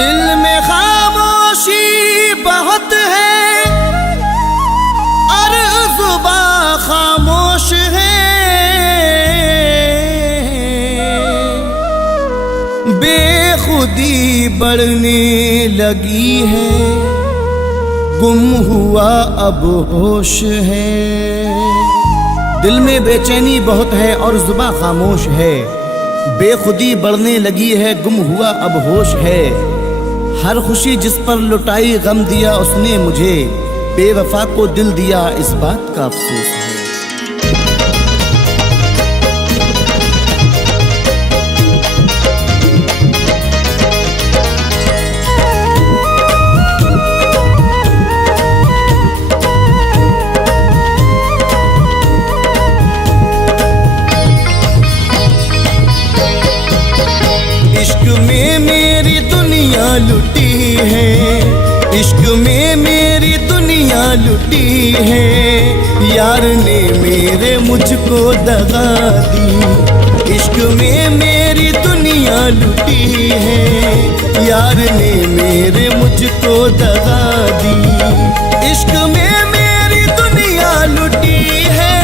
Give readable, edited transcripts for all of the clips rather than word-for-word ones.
दिल में खामोशी बहुत है और जुबां खामोश है। बेखुदी बढ़ने लगी है, गुम हुआ अब होश है। दिल में बेचैनी बहुत है और जुबां खामोश है। बेखुदी बढ़ने लगी है, गुम हुआ अब होश है। हर खुशी जिस पर लुटाई गम दिया उसने मुझे, बेवफा को दिल दिया इस बात का अफसोस है। इश्क में मेरी दुनिया लुटी है, इश्क में मेरी दुनिया लुटी है। यार ने मेरे मुझको दगा दी। इश्क में मेरी दुनिया लुटी है, यार ने मेरे मुझको दगा दी। इश्क में मेरी दुनिया लुटी है,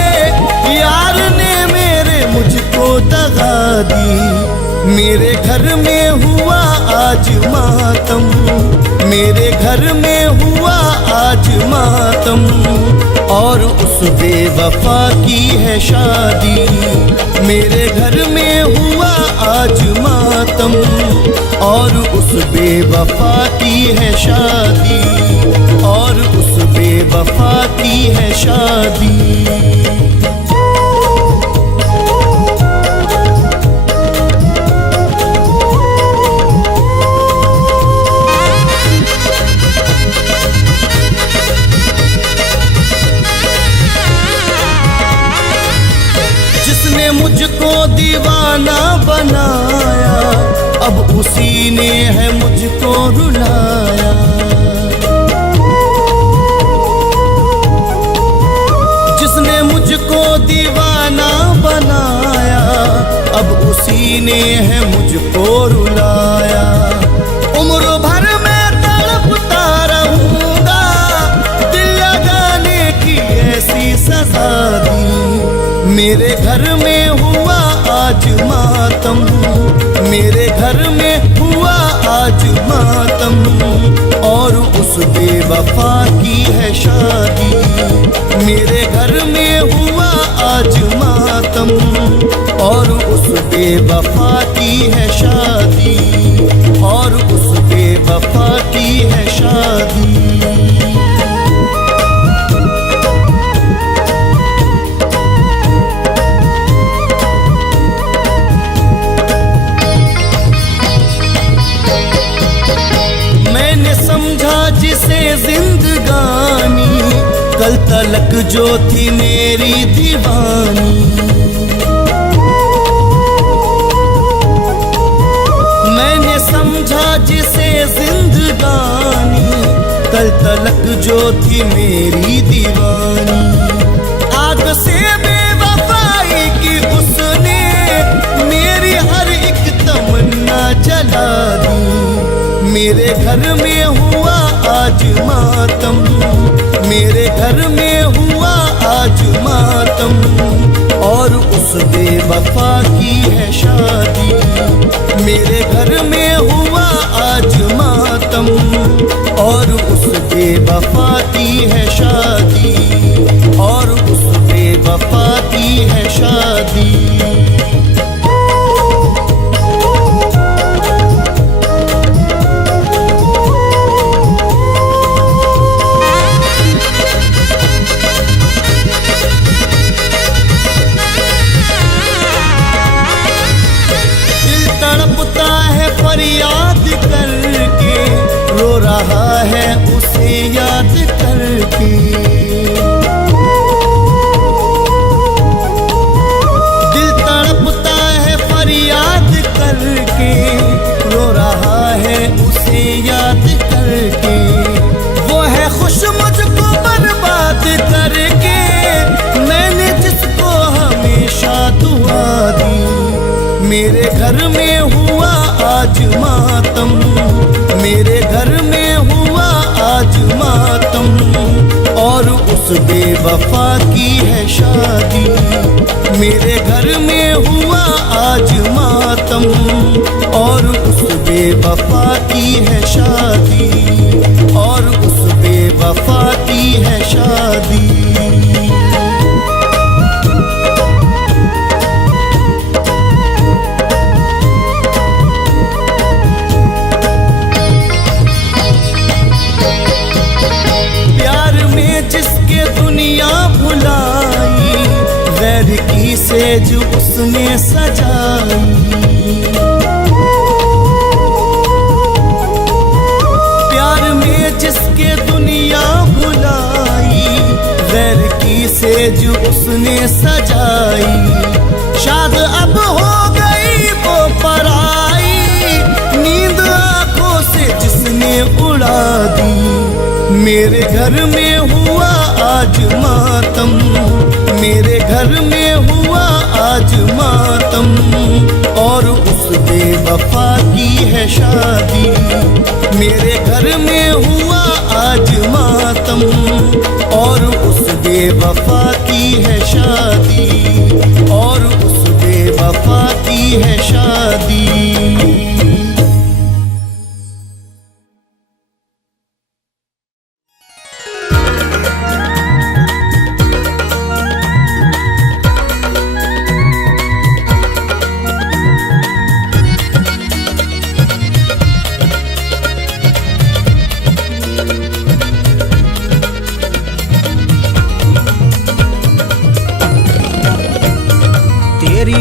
यार ने मेरे मुझको दगा दी। मेरे घर में हुआ आज मातम, मेरे घर में हुआ आज मातम। और उस बेवफा की है शादी। मेरे घर में हुआ आज मातम, और उस बेवफा की है शादी, और उस बेवफा की है शादी। मुझको दीवाना बनाया, अब उसी ने है मुझको रुलाया। जिसने मुझको दीवाना बनाया, अब उसी ने है मुझको रुलाया। उम्र भर मैं तड़पता रहूंगा, दिल लगाने की ऐसी सजा दी। मेरे घर में हुआ आज मातम, मेरे घर में हुआ आज मातम। और उस बेवफा की है शादी। मेरे घर में हुआ आज मातम, और उस बेवफा की है शादी, और उस बेवफा की है शादी। जिसे जिंदगानी, कल तलक जो थी मेरी दीवानी। मैंने समझा जिसे जिंदगानी, कल तलक जो थी मेरी दीवानी। आग से बेवफाई की उसने मेरी हर एक तमन्ना जला दी। मेरे घर में हुआ आज मातम, मेरे घर में हुआ आज मातम। और उस बेवफा की है शादी। मेरे घर में हुआ आज मातम, और उस बेवफा की है शादी, और उस बेवफा की है शादी। फरियाद करके रो रहा है उसे याद करके। दिल तड़पता है फरियाद करके रो रहा है उसे याद करके। वो है खुश मुझको बर्बाद करके, मैंने जिसको हमेशा दुआ दी। मेरे घर में हुआ आज मातम, मेरे घर में हुआ आज मातम और उस बेवफा की है शादी। मेरे घर में हुआ आज मातम और उस बेवफा की है शादी, और उस बेवफा की है शादी। गैर की सेज उसने सजाई, प्यार में जिसके दुनिया भुलाई, गैर की सेज उसने सजाई। शाद अब हो गई वो पराई, नींद आंखों से जिसने उड़ा दी। मेरे घर में हुआ आज मातम, मेरे घर में हुआ आज मातम और उस बेवफा की है शादी। मेरे घर में हुआ आज मातम और उस बेवफा की है शादी, और उस बेवफा की है शादी।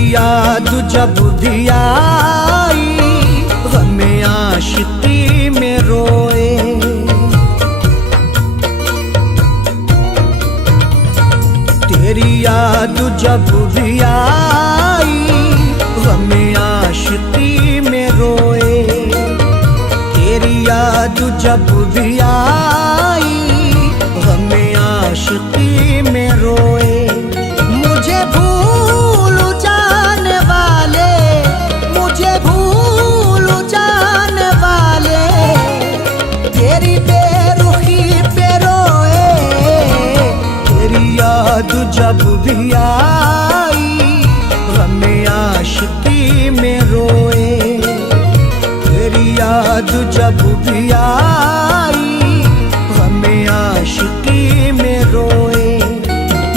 याद जब भी आई गमे आशिकी में रोए, तेरी याद जब भी आई गमे आशिकी में रोए, तेरी याद जब भी आई गमे आशिकी में रोए। मुझे भूल जाने वाले, मुझे भूल जाने वाले तेरी बेरुखी पे रोए। तेरी याद जब भी आई गमे आशिकी में रोए, तेरी याद जब भी आई गमे आशिकी में रोए।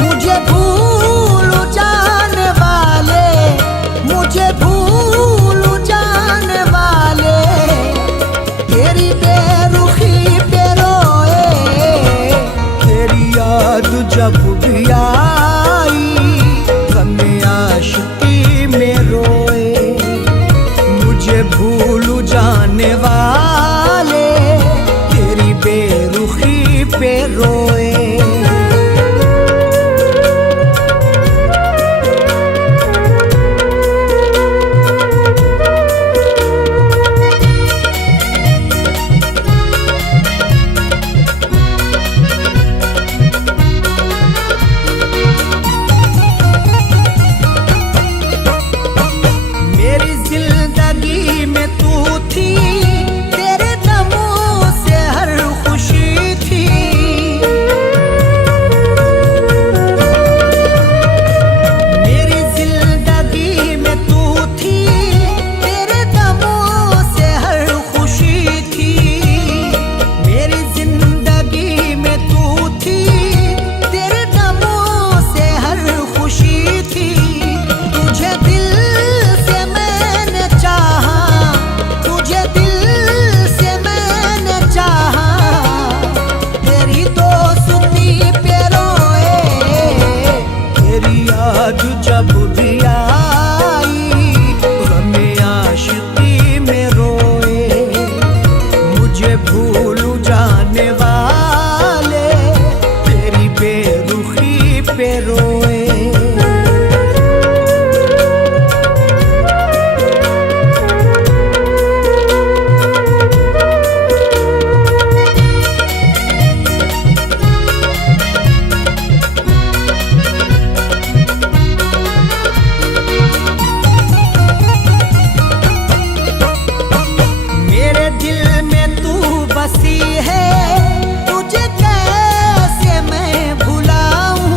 मुझे भूल जाने वाले, मुझे भूल जाने वाले तेरी बेरुखी पे रोए। तेरी याद जब भी आई गमे आशिकी में रोए। मुझे भूल जाने वाले बसी है, तुझे कैसे मैं भुलाऊं।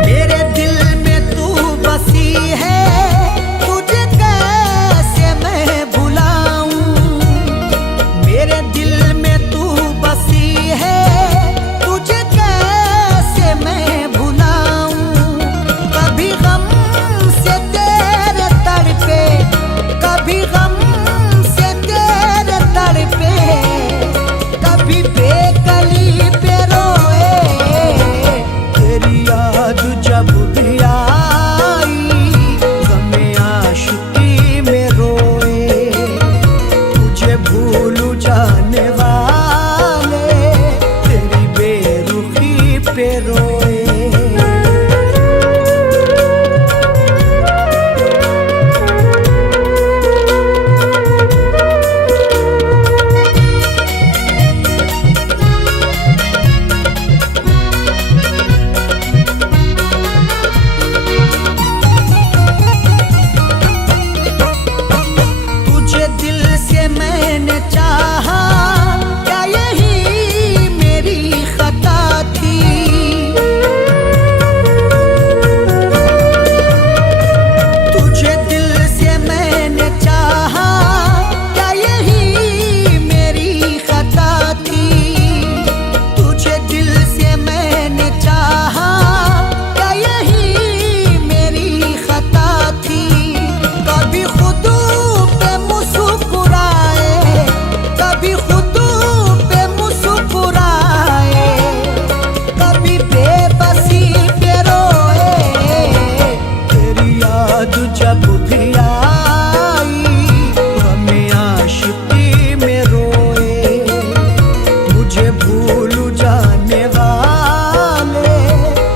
मेरे दिल में तू बसी है, तुझे कैसे मैं भुलाऊं। मेरे दिल में तू बसी है, तुझे कैसे मैं भुलाऊं। कभी गम से तेरे तड़पे, कभी गम से तेरे तड़पे, कभी बेकली पे रोए। तेरी याद जब भी आई, गमे आशिकी में रोए। तुझे भूल जाने वाले, तेरी बेरुखी पे रोए। तुझे दिल से मैंने चाहा, क्या यही मेरी खता थी। तुझे दिल से मैंने चाहा, क्या यही मेरी खता थी। तुझे दिल से मैंने चाहा, क्या यही मेरी खता थी। कभी खुद पे मुस्कुराए, कभी खुद पे मुस्कुराए, कभी बेबसी पे रोए। तेरी याद जब भी आई, हमें आशिकी में रोए। मुझे भूल जाने वाले,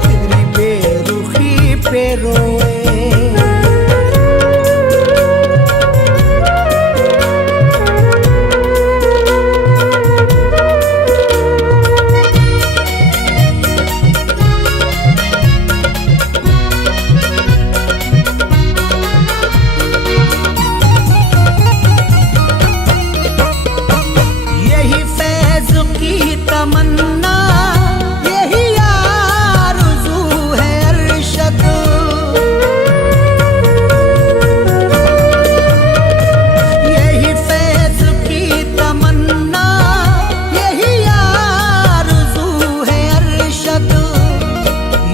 तेरी बेरुखी पे रोए। यही फैज की तमन्ना, यही आरज़ू है अरशद। यही फैज की तमन्ना, यही आरज़ू है अरशद।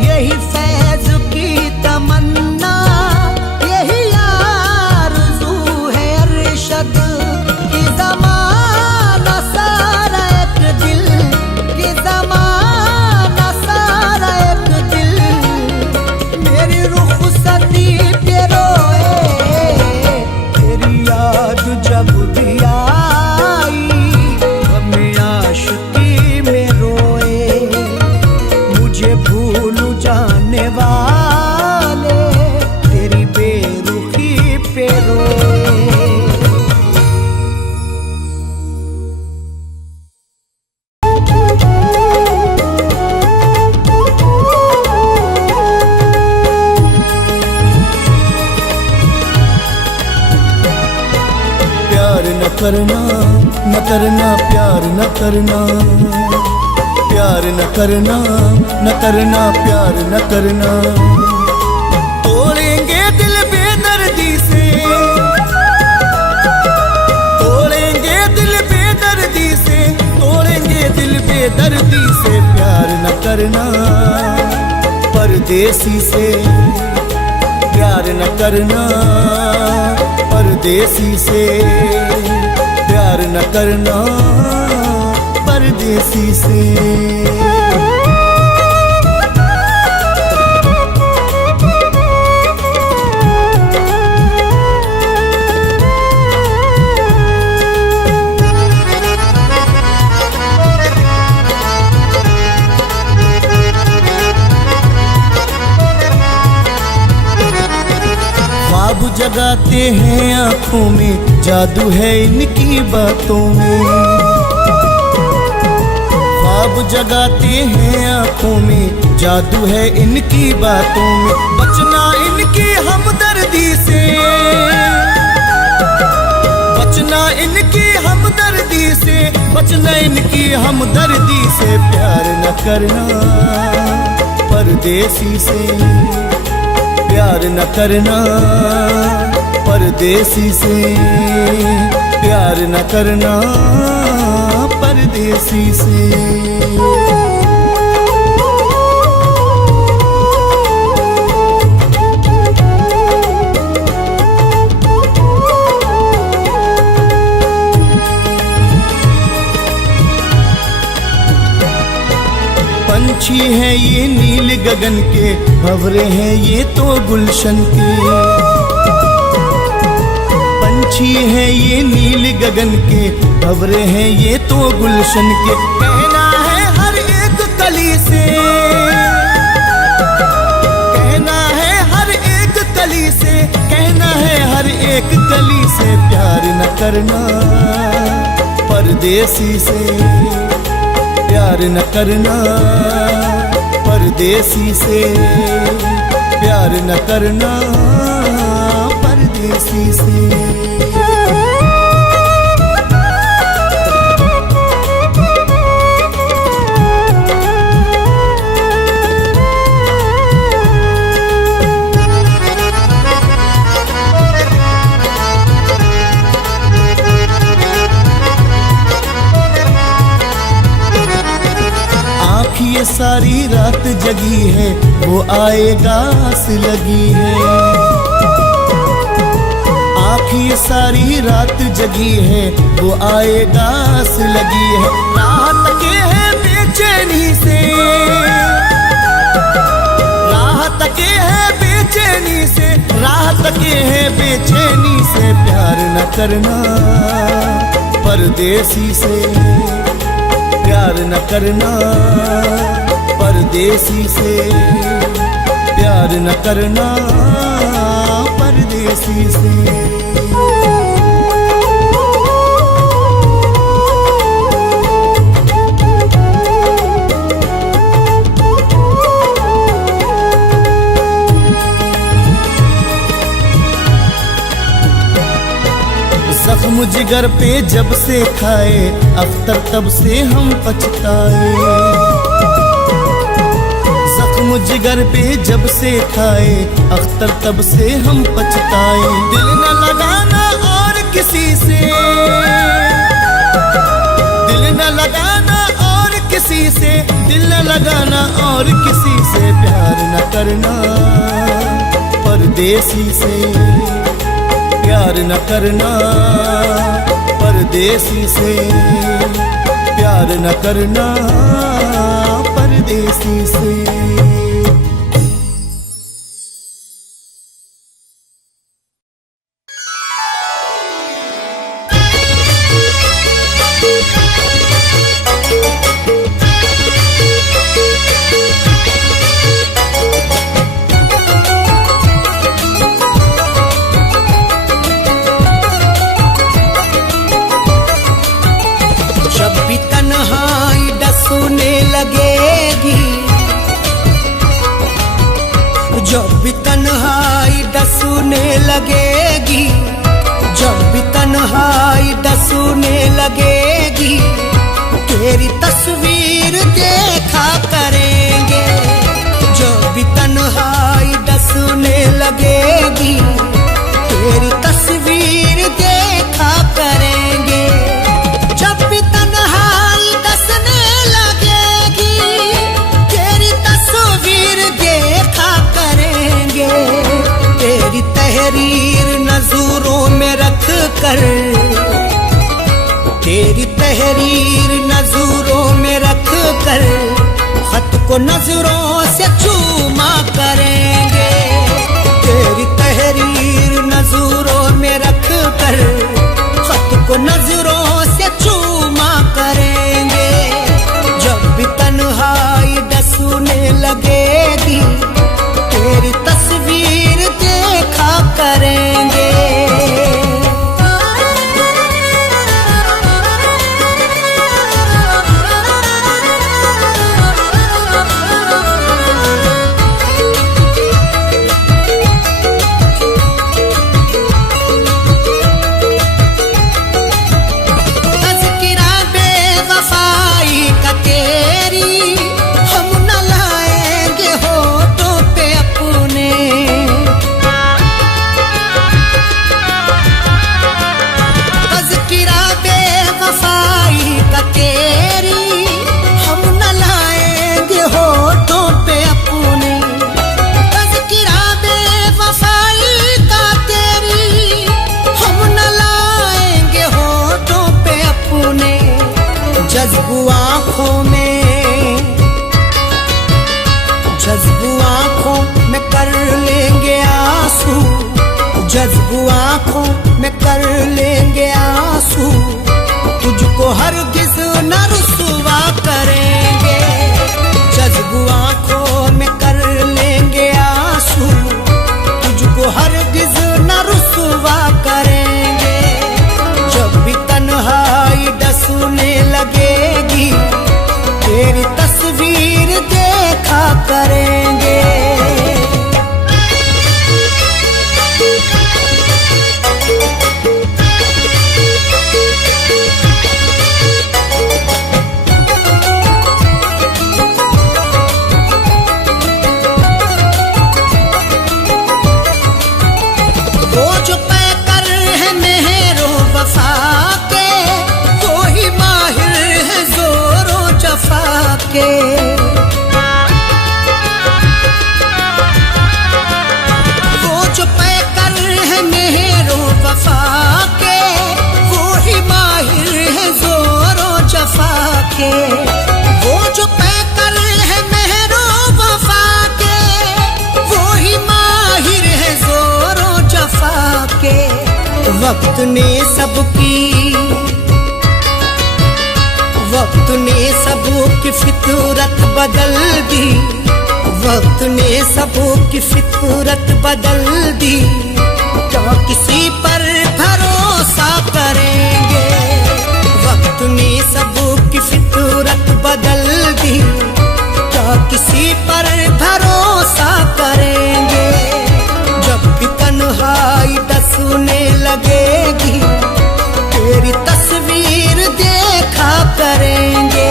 यही फैज की तमन्ना, यही आरज़ू है अरशद। कि ज़माना सारा एक दिल, कि ज़माना सारा एक दिल, मेरी रुख़सती पे रोए। तेरी याद जब भी आई, हमें आशिकी में रोए। मुझे भूल जाने वाले, तेरी बेरुखी पे रोए। प्यार न करना, न करना, प्यार न करना। प्यार न करना, न करना, प्यार न करना। तोड़ेंगे दिल बेदर्दी से, तोड़ेंगे दिल बेदर्दी से, तोड़ेंगे दिल बेदर्दी से। प्यार न करना परदेसी से, प्यार न करना परदेसी से। प्यार न करना परदेसी से। ख्वाब जगाते हैं आँखों में, जादू है इनकी बातों में। ख्वाब जगाते हैं आँखों में, जादू है इनकी बातों में। बचना इनकी हमदर्दी से, बचना इनकी हमदर्दी से, प्यार न करना परदेसी से, प्यार न करना परदेसी से, प्यार न करना परदेसी से। पंछी है ये नील गगन के, भंवरे हैं ये तो गुलशन के। पंछी है ये नील गगन के, भंवरे हैं ये तो गुलशन के। कहना है हर एक कली से, कहना है हर एक कली से, कहना है हर एक कली से, प्यार न करना परदेसी से, प्यार न करना परदेसी से, प्यार न करना परदेसी से। ये सारी रात जगी है, वो आएगा आस लगी है। आँख ये सारी रात जगी है, वो आएगा आस लगी है। रात के है बेचैनी से, रात के है बेचैनी से, रात के है बेचैनी से, प्यार न करना परदेसी से, प्यार न करना परदेसी से, प्यार न करना परदेसी से। जख्म जिगर पे जब से खाए अख्तर, तब से हम पछताए। जख्म जिगर पे जब से खाए अख्तर, तब से हम पछताए। दिल न लगाना और किसी से, दिल न लगाना और किसी से, दिल न लगाना और किसी से, प्यार न करना परदेसी से, प्यार न करना परदेसी से, प्यार न करना परदेसी से। जब भी तन्हाई डसूने लगेगी, जब भी तन्हाई डसूने लगेगी, तेरी तस्वीर देखा करेंगे। जब भी तन्हाई डसूने लगेगी, तेरी तस्वीर देखा करेंगे। जब भी तन्हाई डसने लगेगी, तेरी तस्वीर देखा करेंगे। तेरी तहरीर नजरों में रख कर, तेरी तहरीर नजरों में रख कर, खत को नजरों से चूमा करेंगे। तेरी तहरीर नजरों में रख कर, खत को नजरों से चूमा करेंगे। जब भी तन्हाई डसूने लगेगी, तेरी तस्वीर देखा करेंगे। जज्बू आंखों में कर लेंगे आंसू, तुझको हरगिज न रुसवा करेंगे। जज्बू आंखों में कर लेंगे आंसू, तुझको हरगिज न रुसवा करेंगे। जब भी तन्हाई डसने लगेगी, तेरी तस्वीर देखा करेंगे। वो जो पैकर है मेहरो वफा के, वो ही माहिर है जोरों जफा के। वो जो पैकर है मेहरो वफा के, वो ही माहिर है जोरों जफा के। वो जो पैकर है मेहरो वफा के, वो ही माहिर है जोरों जफा के। वक्त ने सबकी फितरत बदल दी, वक्त ने सबकी फितरत बदल दी। क्या किसी पर भरोसा करेंगे? वक्त ने सबकी फितरत बदल दी, क्या किसी पर भरोसा करेंगे? जब भी तन्हाई डसने लगेगी, तेरी तस्वीर देखा करेंगे।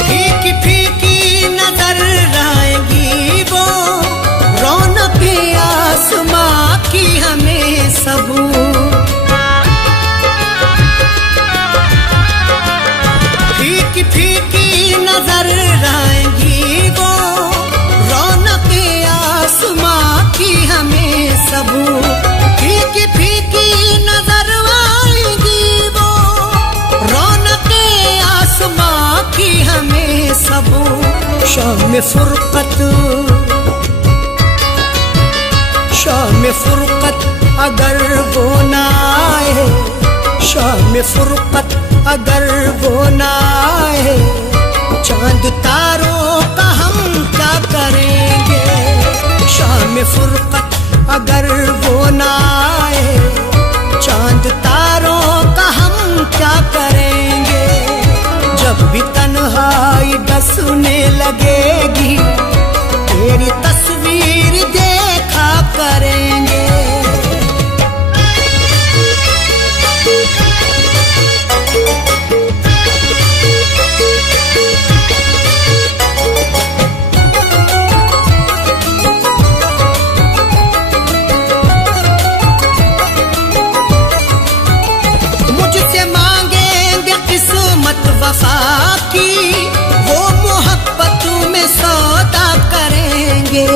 फीकी फीकी नजर आएगी वो, रौनक आसमां की हमें सबू। फीकी फीकी नजर आएगी वो, रौनक आसमां की हमें सबू। फीकी फीकी नजर आएगी वो, रौनक आसमां की हमें सबू। शाम फुरकत अगर वो ना आए, शाम फुरकत अगर वो ना आए, चांद तारों का हम क्या करेंगे? शाम फुरकत अगर वो ना आए, चांद तारों का हम क्या करेंगे? जब भी तन्हाई डसने लगेगी, तेरी तस्वीर देखा करेंगे। मुझसे मांगेंगे किस्मत वफा की, वो मोहब्बत में सौदा करेंगे।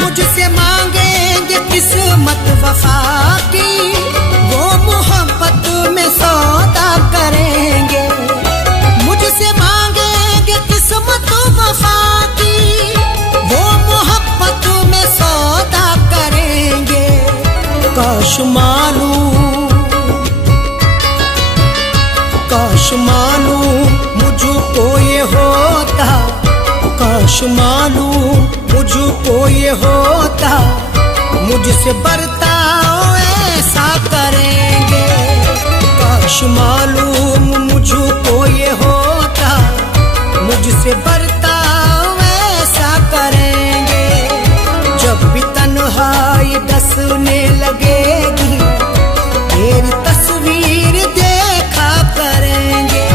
मुझसे मांगेंगे किस्मत वफा की, वो मोहब्बत में सौदा करेंगे। मुझसे मांगेंगे किस्मत वफा की, वो मोहब्बत में सौदा करेंगे। काश मालूम मुझको ये होता, काश मालूम मुझको ये होता, मुझसे बर्ताव ऐसा करेंगे। काश मालूम मुझको ये होता, मुझसे बर्ताव ऐसा करेंगे। जब भी तन्हाई डसने लगेगी, तेरी तस्वीर देखा करेंगे।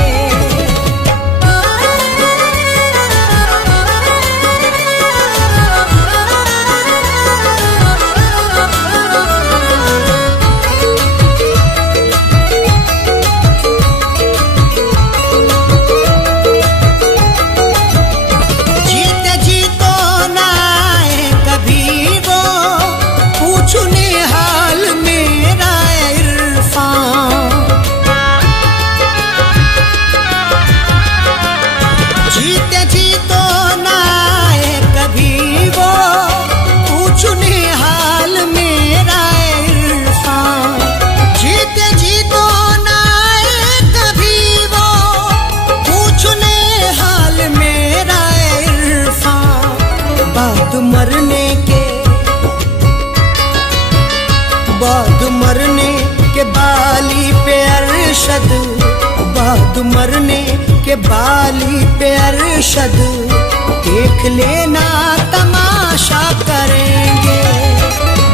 बाद मरने के बाली पे अरशद देख लेना तमाशा करेंगे।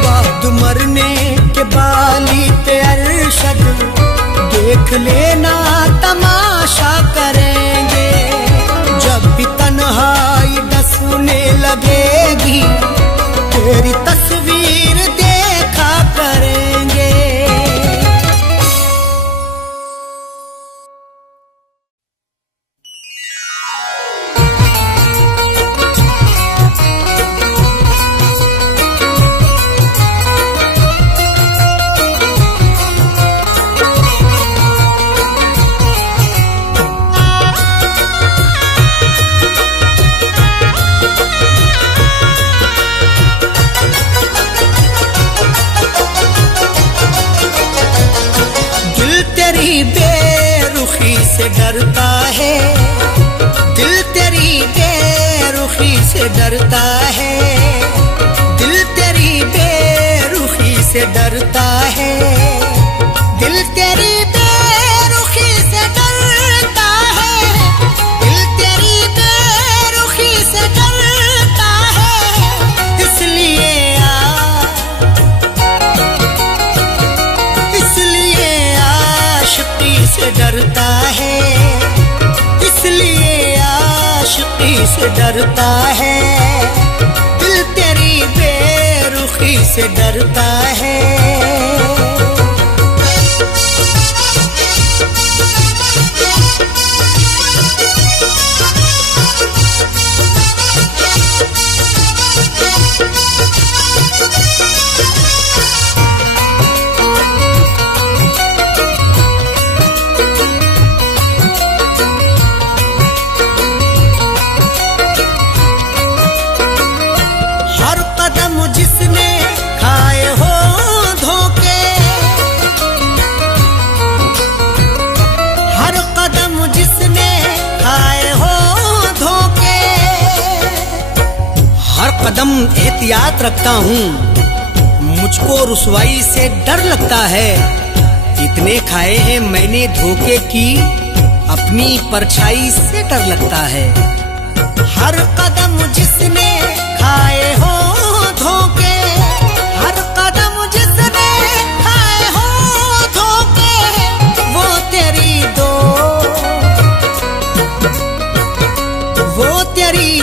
बाद मरने के बाली पे अरशद देख लेना तमाशा करेंगे। जब भी तन्हाई डसने लगेगी तेरी तस्वीर देखा करेंगे। बेरुखी से डरता है, दिल तेरी बेरुखी से डरता है, दिल तेरी बेरुखी से डरता है, दिल तेरी बेरुखी से डरता है, दिल तेरी बेरुखी से डरता है। इसलिए आशिकी से डरता है, इसलिए आशिकी से डरता है, दिल तेरी बेरुखी से डरता है। जिसने खाए हो धोखे, हर कदम जिसने खाए हो धोखे, हर कदम एहतियात रखता हूँ, मुझको रुसवाई से डर लगता है। इतने खाए हैं मैंने धोखे की, अपनी परछाई से डर लगता है। हर कदम जिसने खाए हो धोखे, हर कदम जिसने खाए हो धोखे, वो तेरी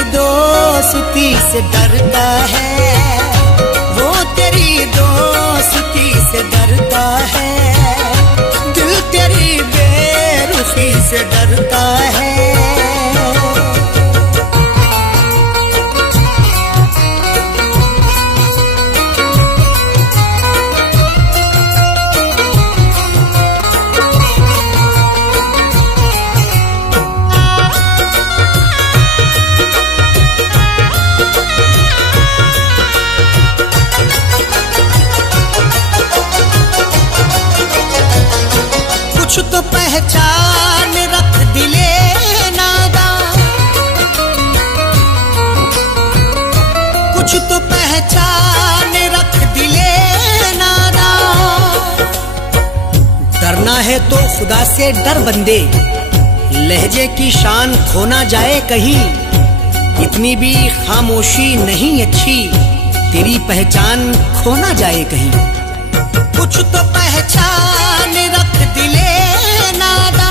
दोस्ती से डरता है, वो तेरी दोस्ती से डरता है, दिल तेरी बेरुखी से डरता है। कुछ तो पहचान रख दिले नादा, कुछ तो पहचान रख दिले नादा। डरना है तो खुदा से डर बंदे, लहजे की शान खो ना जाए कहीं। इतनी भी खामोशी नहीं अच्छी, तेरी पहचान खो ना जाए कहीं। कुछ तो पहचान रख दिले नादा,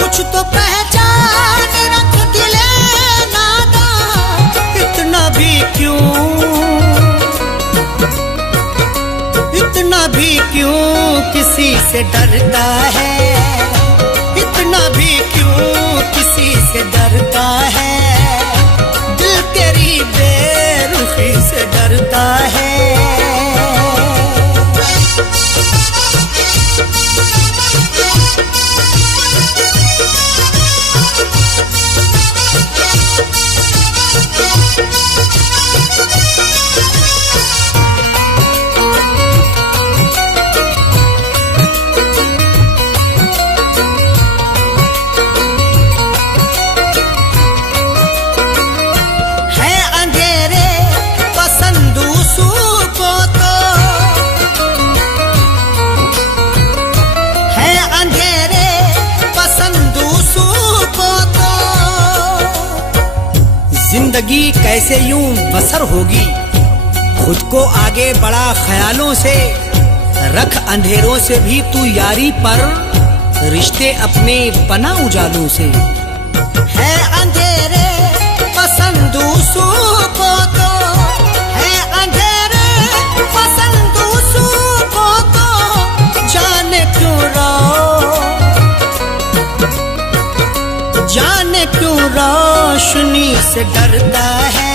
कुछ तो पहचान रख दिले नादा। इतना भी क्यों किसी से डरता है, इतना भी क्यों किसी से डरता है, दिल तेरी बेरुखी से डरता है। जिंदगी कैसे यूं बसर होगी। खुद को आगे बढ़ा ख्यालों से, रख अंधेरों से भी तू यारी पर, रिश्ते अपने बना उजालों से। है अंधेरे पसंद दूसरों को तो, है अंधेरे पसंद दूसरों को तो, जाने क्यों रोशनी से डरता है,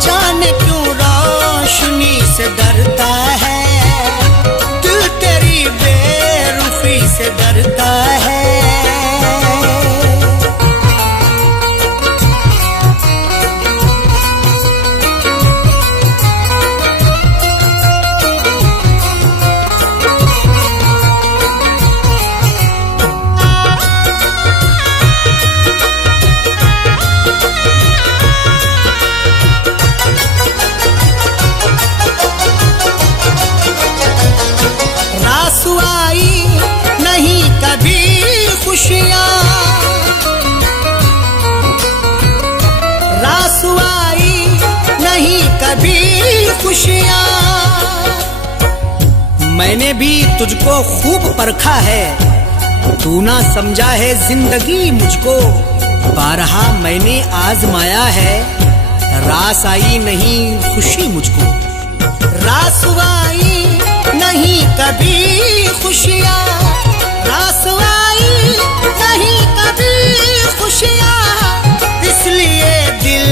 जाने क्यों रोशनी से डरता है, दिल तेरी बेरुखी से डरता है। मैंने भी तुझको खूब परखा है, तू ना समझा है जिंदगी मुझको। बारहा मैंने आजमाया है, रास आई नहीं खुशी मुझको। रास आई नहीं कभी खुशियाँ, रास आई नहीं कभी खुशियाँ, इसलिए दिल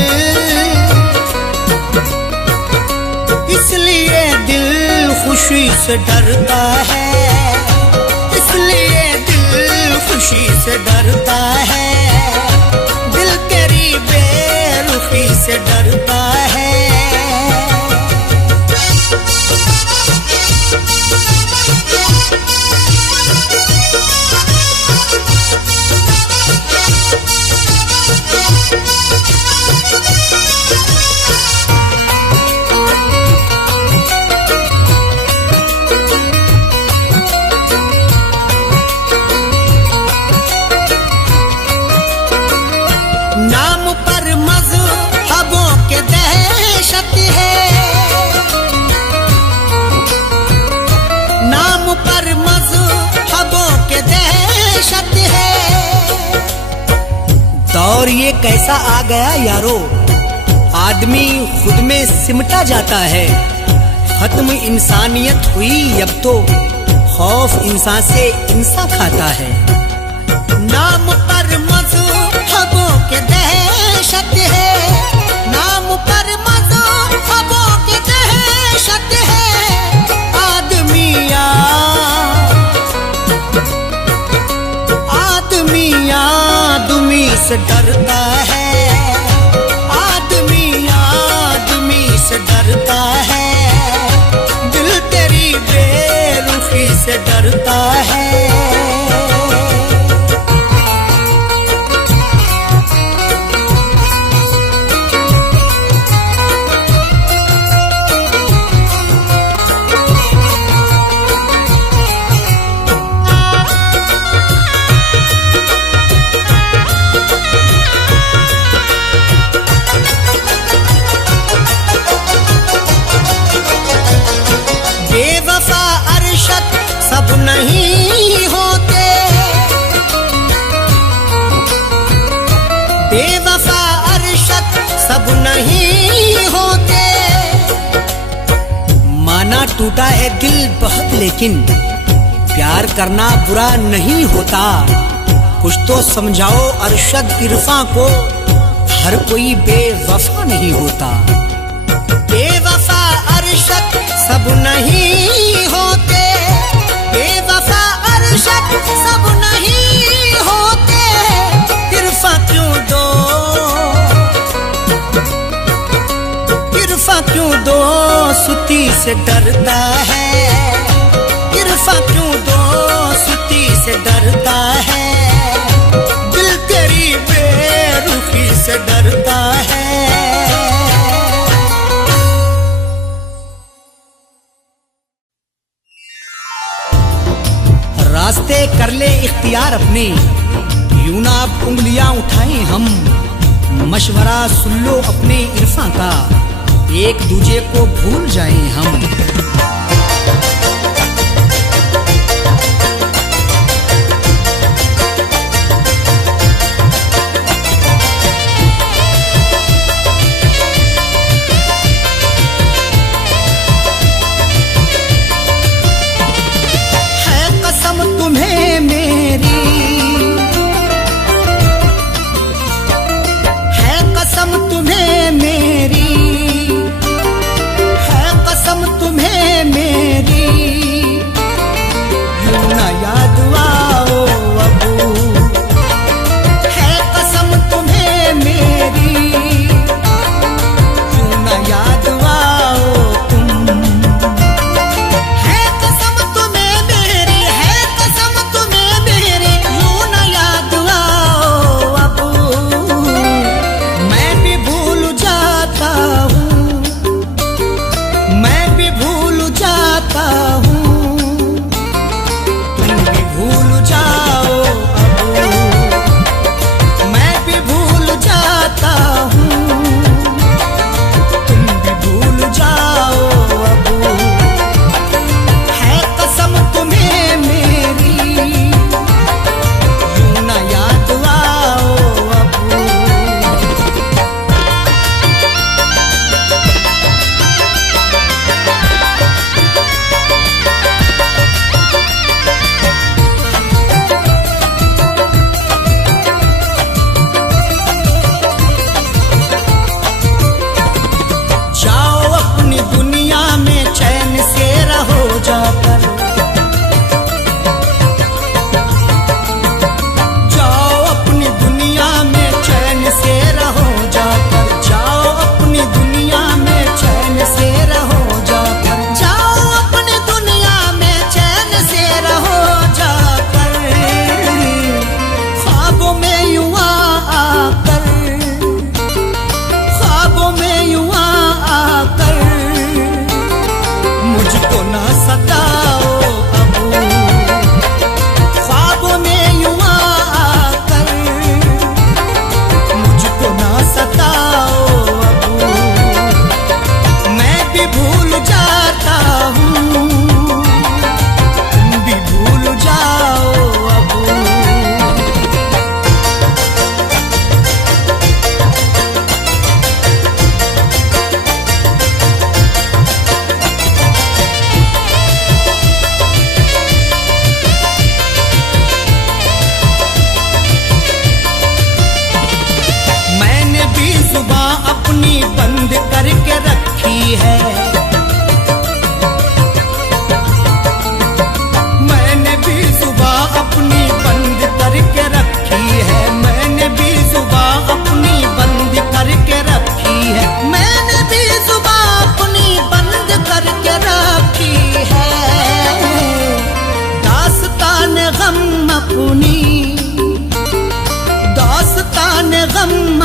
खुशी से डरता है, इसलिए दिल खुशी से डरता है, दिल तेरी बेरुखी से डरता है। नाम पर मज़हबों के दहशत है, नाम पर मज़हबों के दहशत है। दौर ये कैसा आ गया यारो, आदमी खुद में सिमटा जाता है। खत्म इंसानियत हुई अब तो, खौफ इंसान से इंसान खाता है। नाम पर मज़हबों के दहशत है, नाम पर मज़हबों के दहशत है। आदमी से डरता है, आदमी से डरता है, दिल तेरी बेरुखी से डरता है। बेवफा अरशद सब नहीं होते, बेवफा अरशद सब नहीं होते। माना टूटा है दिल बहुत, लेकिन प्यार करना बुरा नहीं होता। कुछ तो समझाओ अरशद इरफा को, हर कोई बेवफा नहीं होता। बेवफा अरशद सब नहीं होते, बेवफा अरशद सब नहीं होते। इरफा क्यों दोस्ती से डरता है, इरफा क्यों दोस्ती से डरता है, दिल तेरी बेरुखी से डरता है। रास्ते कर ले इख्तियार अपने, यूं ना अब उंगलियां उठाएं हम। मशवरा सुन लो अपने इरफा का, एक दूजे को भूल जाएं हम।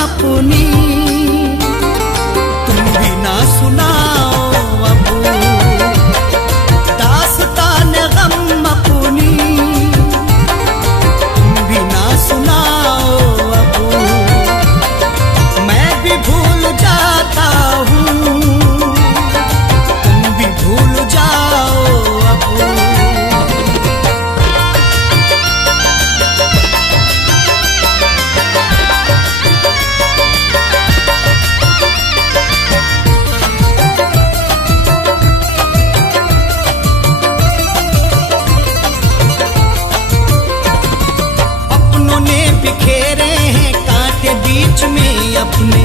अपनी तुम भी ना सुनाओ अब दास्तान गम अपनी तुम भी ना सुनाओ अब मैं भी भूल जाता हूँ तुम भी भूल जाओ अब। बिखेरे हैं कांटे बीच में अपने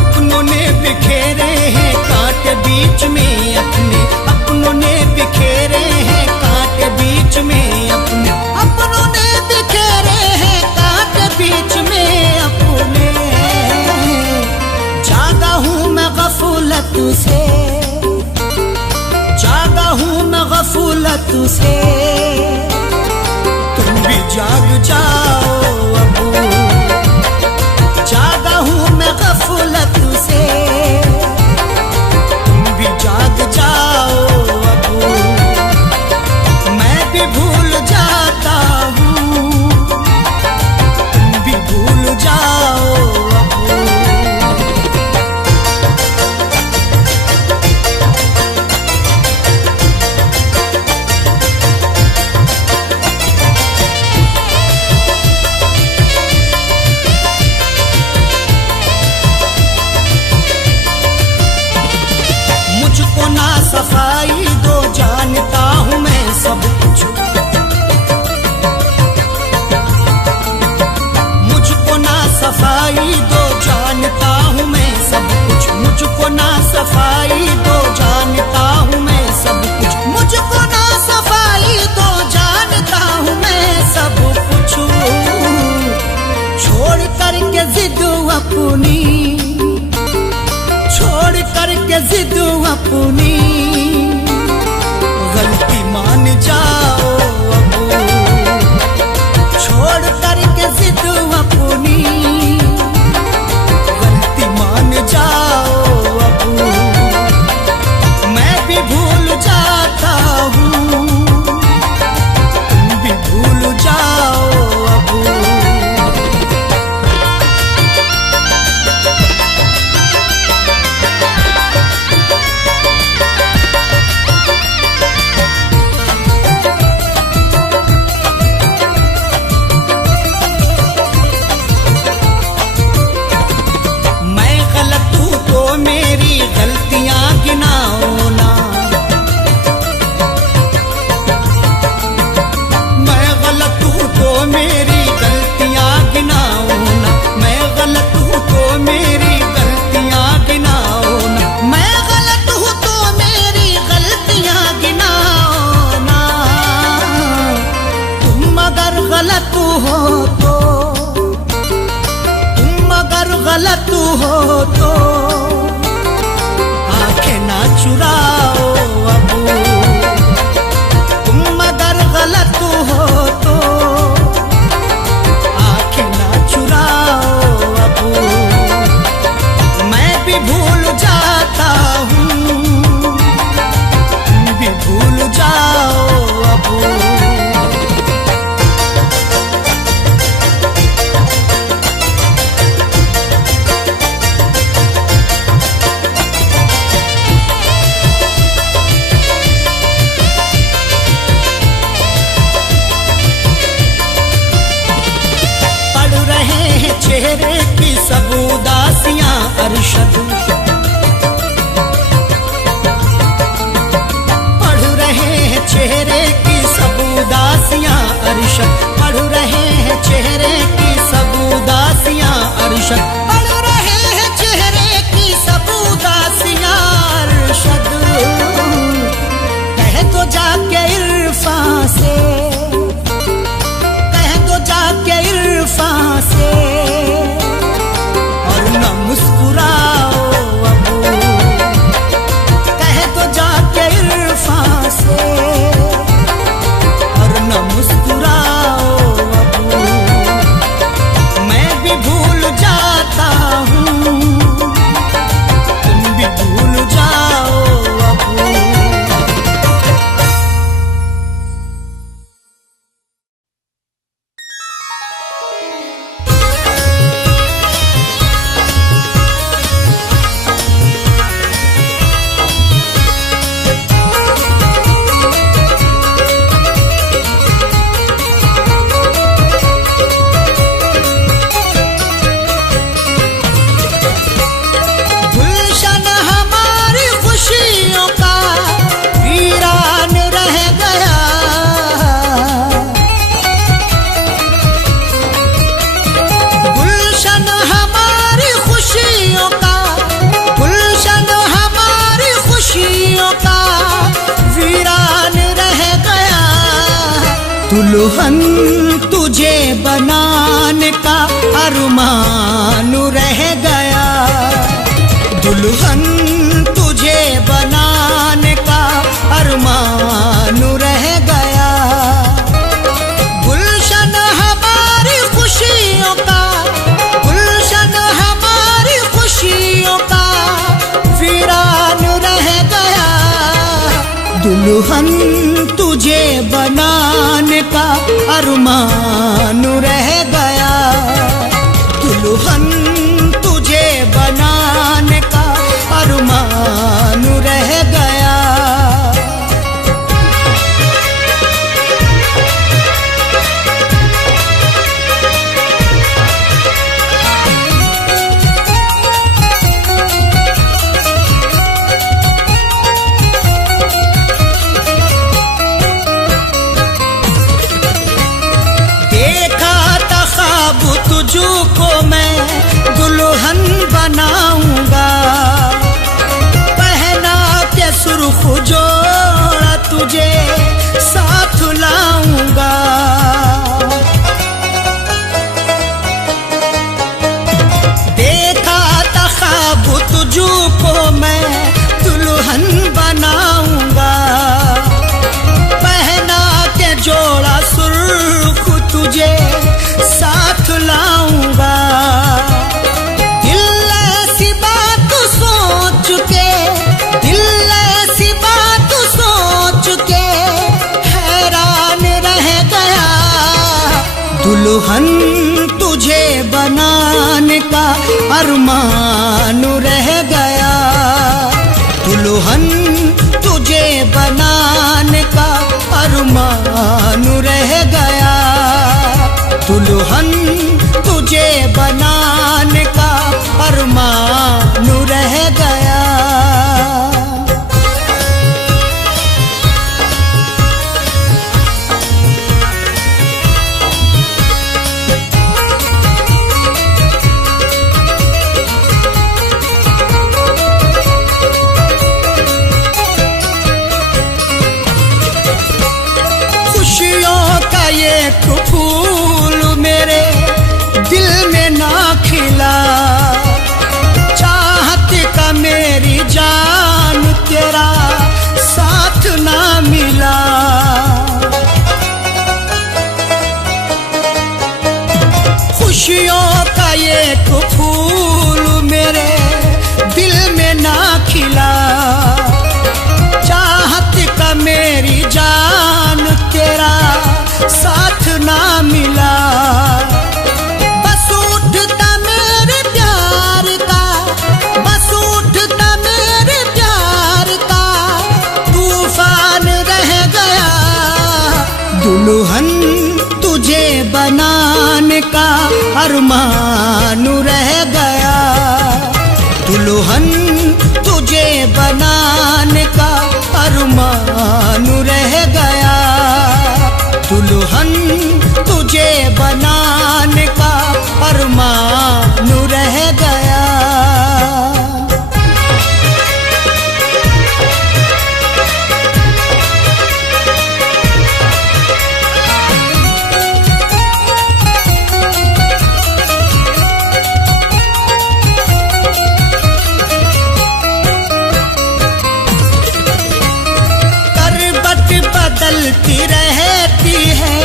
अपनों ने बिखेरे हैं कांटे बीच में अपने अपनों ने बिखेरे हैं कांटे बीच में अपने अपनों ने बिखेरे हैं कांटे बीच में अपने जागा हूँ मैं गफलत से जागा हूँ मैं गफलत से तुम भी जाग जाओ अब जागा हूँ मैं गफलत से तुम भी जाग जाओ अब मैं भी भूल जाता हूँ मेरी गलतियां गिनाओ ना, मैं गलत हूँ तो मेरी गलतियां गिनाओ ना, मैं गलत हूँ तो मेरी गलतियां गिनाओ ना। तुम अगर गलत हो तो, तुम अगर गलत हो तो आंखें ना चुराओ अब। तुम अगर गलत हो तो आंखें ना चुराओ अब। मैं भी भूल जाता हूँ, तुम भी भूल जाओ अब। चेहरे की सब उदासियां अरशद, पढ़ रहे हैं चेहरे की सब उदासियां अरशद, पढ़ रहे हैं चेहरे की सब उदासियां अरशद, पढ़ रहे हैं चेहरे की सब उदासियां अरशद। कह दो जाके इरफान से, कह दो जाके इरफान से मुस्कुराओ अब। कह दो जाके इरफान से और न मुस्कुराओ अब। मैं भी भूल जाता हूँ, तुम भी भूल जाओ अब। दुल्हन तुझे बनाने का अरमान रह गया, दुल्हन तुझे बनाने का अरमान रह गया। गुलशन हमारी खुशियों का, गुलशन हमारी खुशियों का वीरान रह गया। दुल्हन तुझे बनाने का अरमान रह गया, दुल्हन तुझे बनाने का अरमान रह गया। तुझको मैं दुल्हन बनाऊंगा, पहना के सुर्ख जोड़ा तुझे साथ लाऊंगा। देखा था ख्वाब तुझको मैं दुल्हन बनाऊंगा, पहना के जोड़ा सुर्ख तुझे साथ लाऊंगा। दिल ऐसी बात सोच के, दिल ऐसी बात सोच के हैरान रह गया। दुल्हन तुझे बनाने का अरमान रह गया, दुल्हन तुझे बनाने का अरमान रह गया। दुल्हन तुझे बनाने का अरमान रह गया। एक फूल मेरे दिल में ना खिला, चाहत का मेरी जान तेरा साथ ना मिला। खुशियों का एक फूल मेरे दिल में ना खिला, चाहत का मेरी जान तेरा साथ ना मिला। बस उठता मेरे प्यार का, बस उठता मेरे प्यार का तूफान रह गया। दुल्हन तुझे बनाने का अरमान रह गया, दुल्हन तुझे बनाने का अरमान रह गया, दुल्हन तुझे बनाने का अरमान रह गया। बदलती रहती है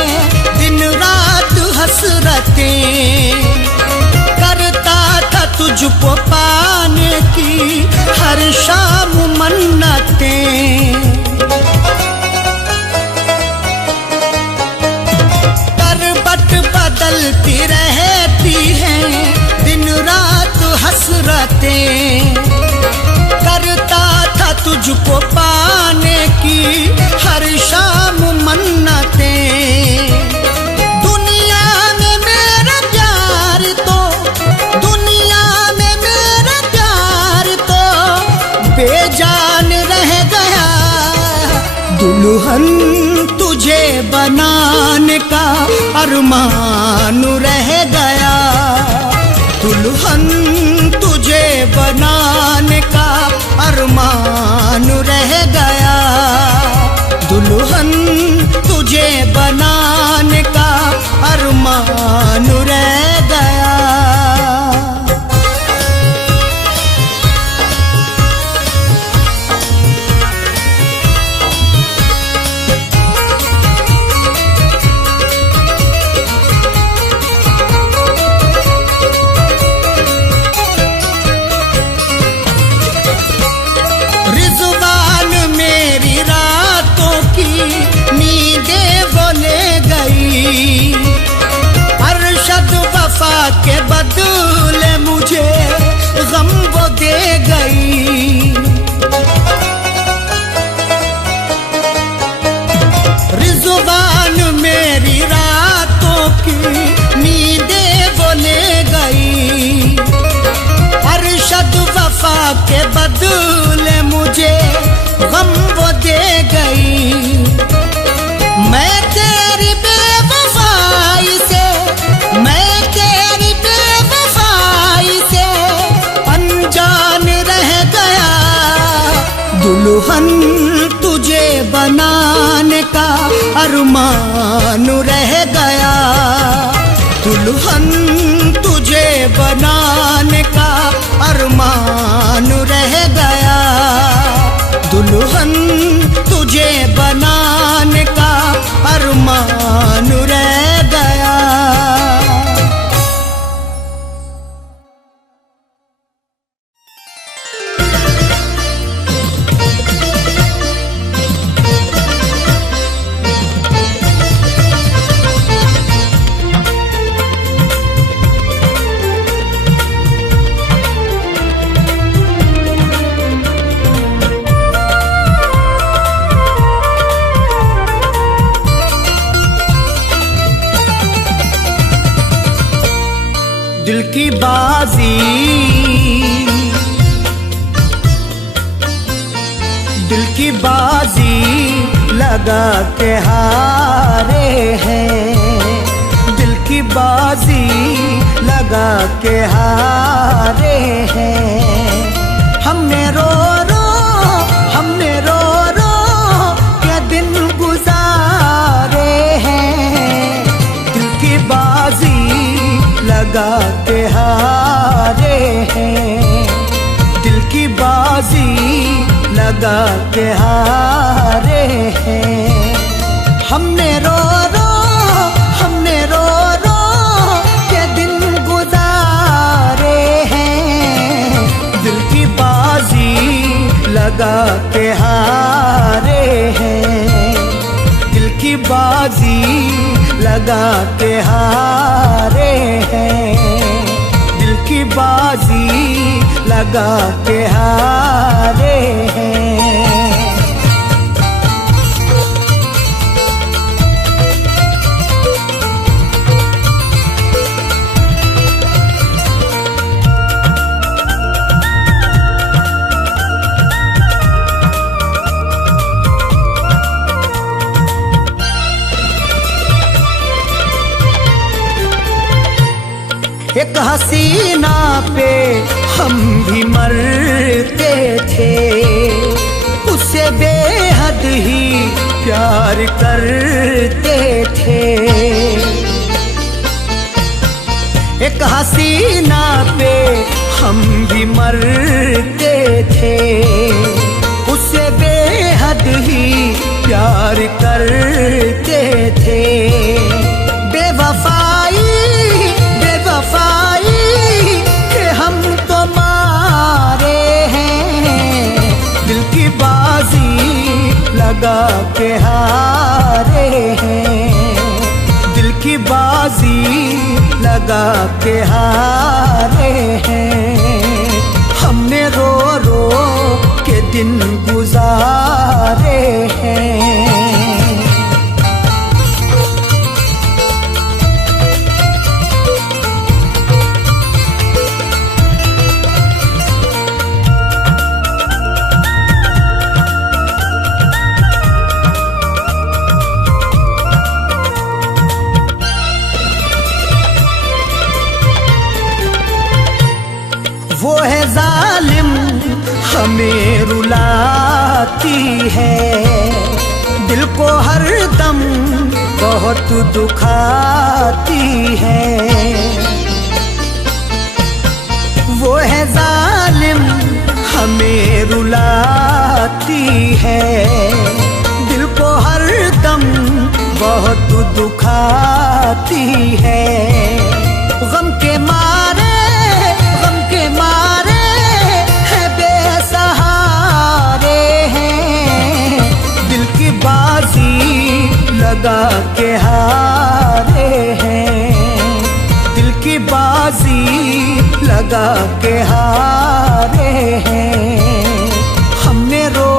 दिन रात हसरतें, करता था तुझको पाने की हर शाम मन्नतें। करवट बदलती रहती है दिन रात हसरतें, करता था तुझको पाने की हर शाम मन्नतें। दुनिया में मेरा प्यार तो, दुनिया में मेरा प्यार तो बेजान रह गया। दुल्हन तुझे बनाने का अरमान रह गया, दुल्हन तुझे बनाने का अरमान रह गया, दुल्हन तुझे बनाने का अरमान रह गया। रिज़वान मेरी रातों की नींदें वो ले गई, अरशद वफा के बदले मुझे गम वो दे गई। रिज़वान मेरी रातों की नींदें वो ले गई, अरशद वफा के बदले मुझे गम वो दे गई। मैं तेरी बेवफाई से, मैं तेरी बेवफाई से अनजान रह गया। दुल्हन तुझे बनाने का अरमान रह गया, दुल्हन तुझे बनाने का अरमान रह गया, दुल्हन तुझे बनाने का अरमान रह गया। दिल की बाजी, दिल की बाजी लगा के हारे हैं, दिल की बाजी लगा के हारे हैं। हमने रो रो, हमने रो रो के दिन गुजारे हैं। लगा के हारे हैं, दिल की बाजी लगा के हारे हैं। हमने रो रो के दिन गुजारे हैं, दिल की बाजी लगा के हारे हैं, दिल की बाजी लगा के हारे हैं, दिल की बाजी लगा के हारे हैं। एक हसीना पे हम भी मरते थे, उससे बेहद ही प्यार करते थे। एक हसीना पे हम भी मरते थे, उससे बेहद ही प्यार करते थे। बेवफाई के हम तो मारे हैं, दिल की बाजी लगा के हारे हैं, दिल की बाजी लगा के हारे हैं। हमने रो के दिन गुजारे हैं। वो है जालिम हमें रुलाती है, दिल को हर दम बहुत दुखाती है। वो है जालिम हमें रुलाती है, दिल को हर दम बहुत दुखाती है। गम के मारे है बेसहारे हैं, दिल की बाजी लगा के हारे हैं, दिल की बाजी लगा के हारे हैं। हमने रो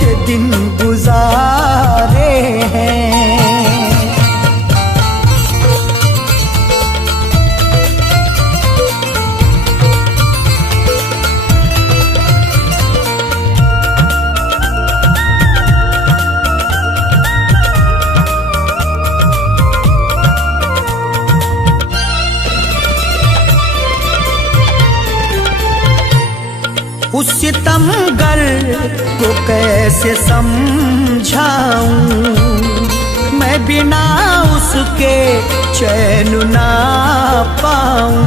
के दिन गुजारे हैं। उस सितमगर को कैसे समझाऊं, मैं बिना उसके चैन ना पाऊं।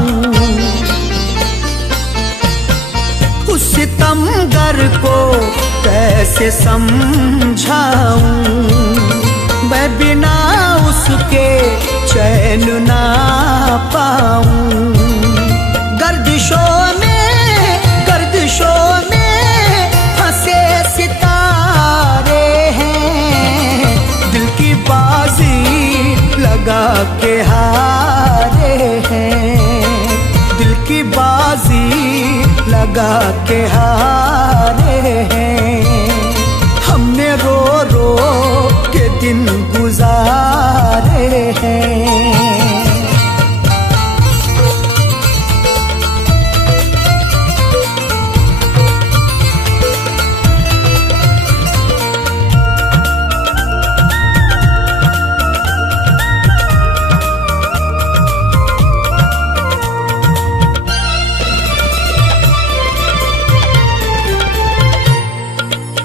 उस सितमगर को कैसे समझाऊं, मैं बिना उसके चैन ना पाऊं। गर्दिशों में फंसे सितारे हैं, दिल की बाजी लगा के हारे हैं, दिल की बाजी लगा के हारे हैं। हमने रो के दिन गुजारे हैं।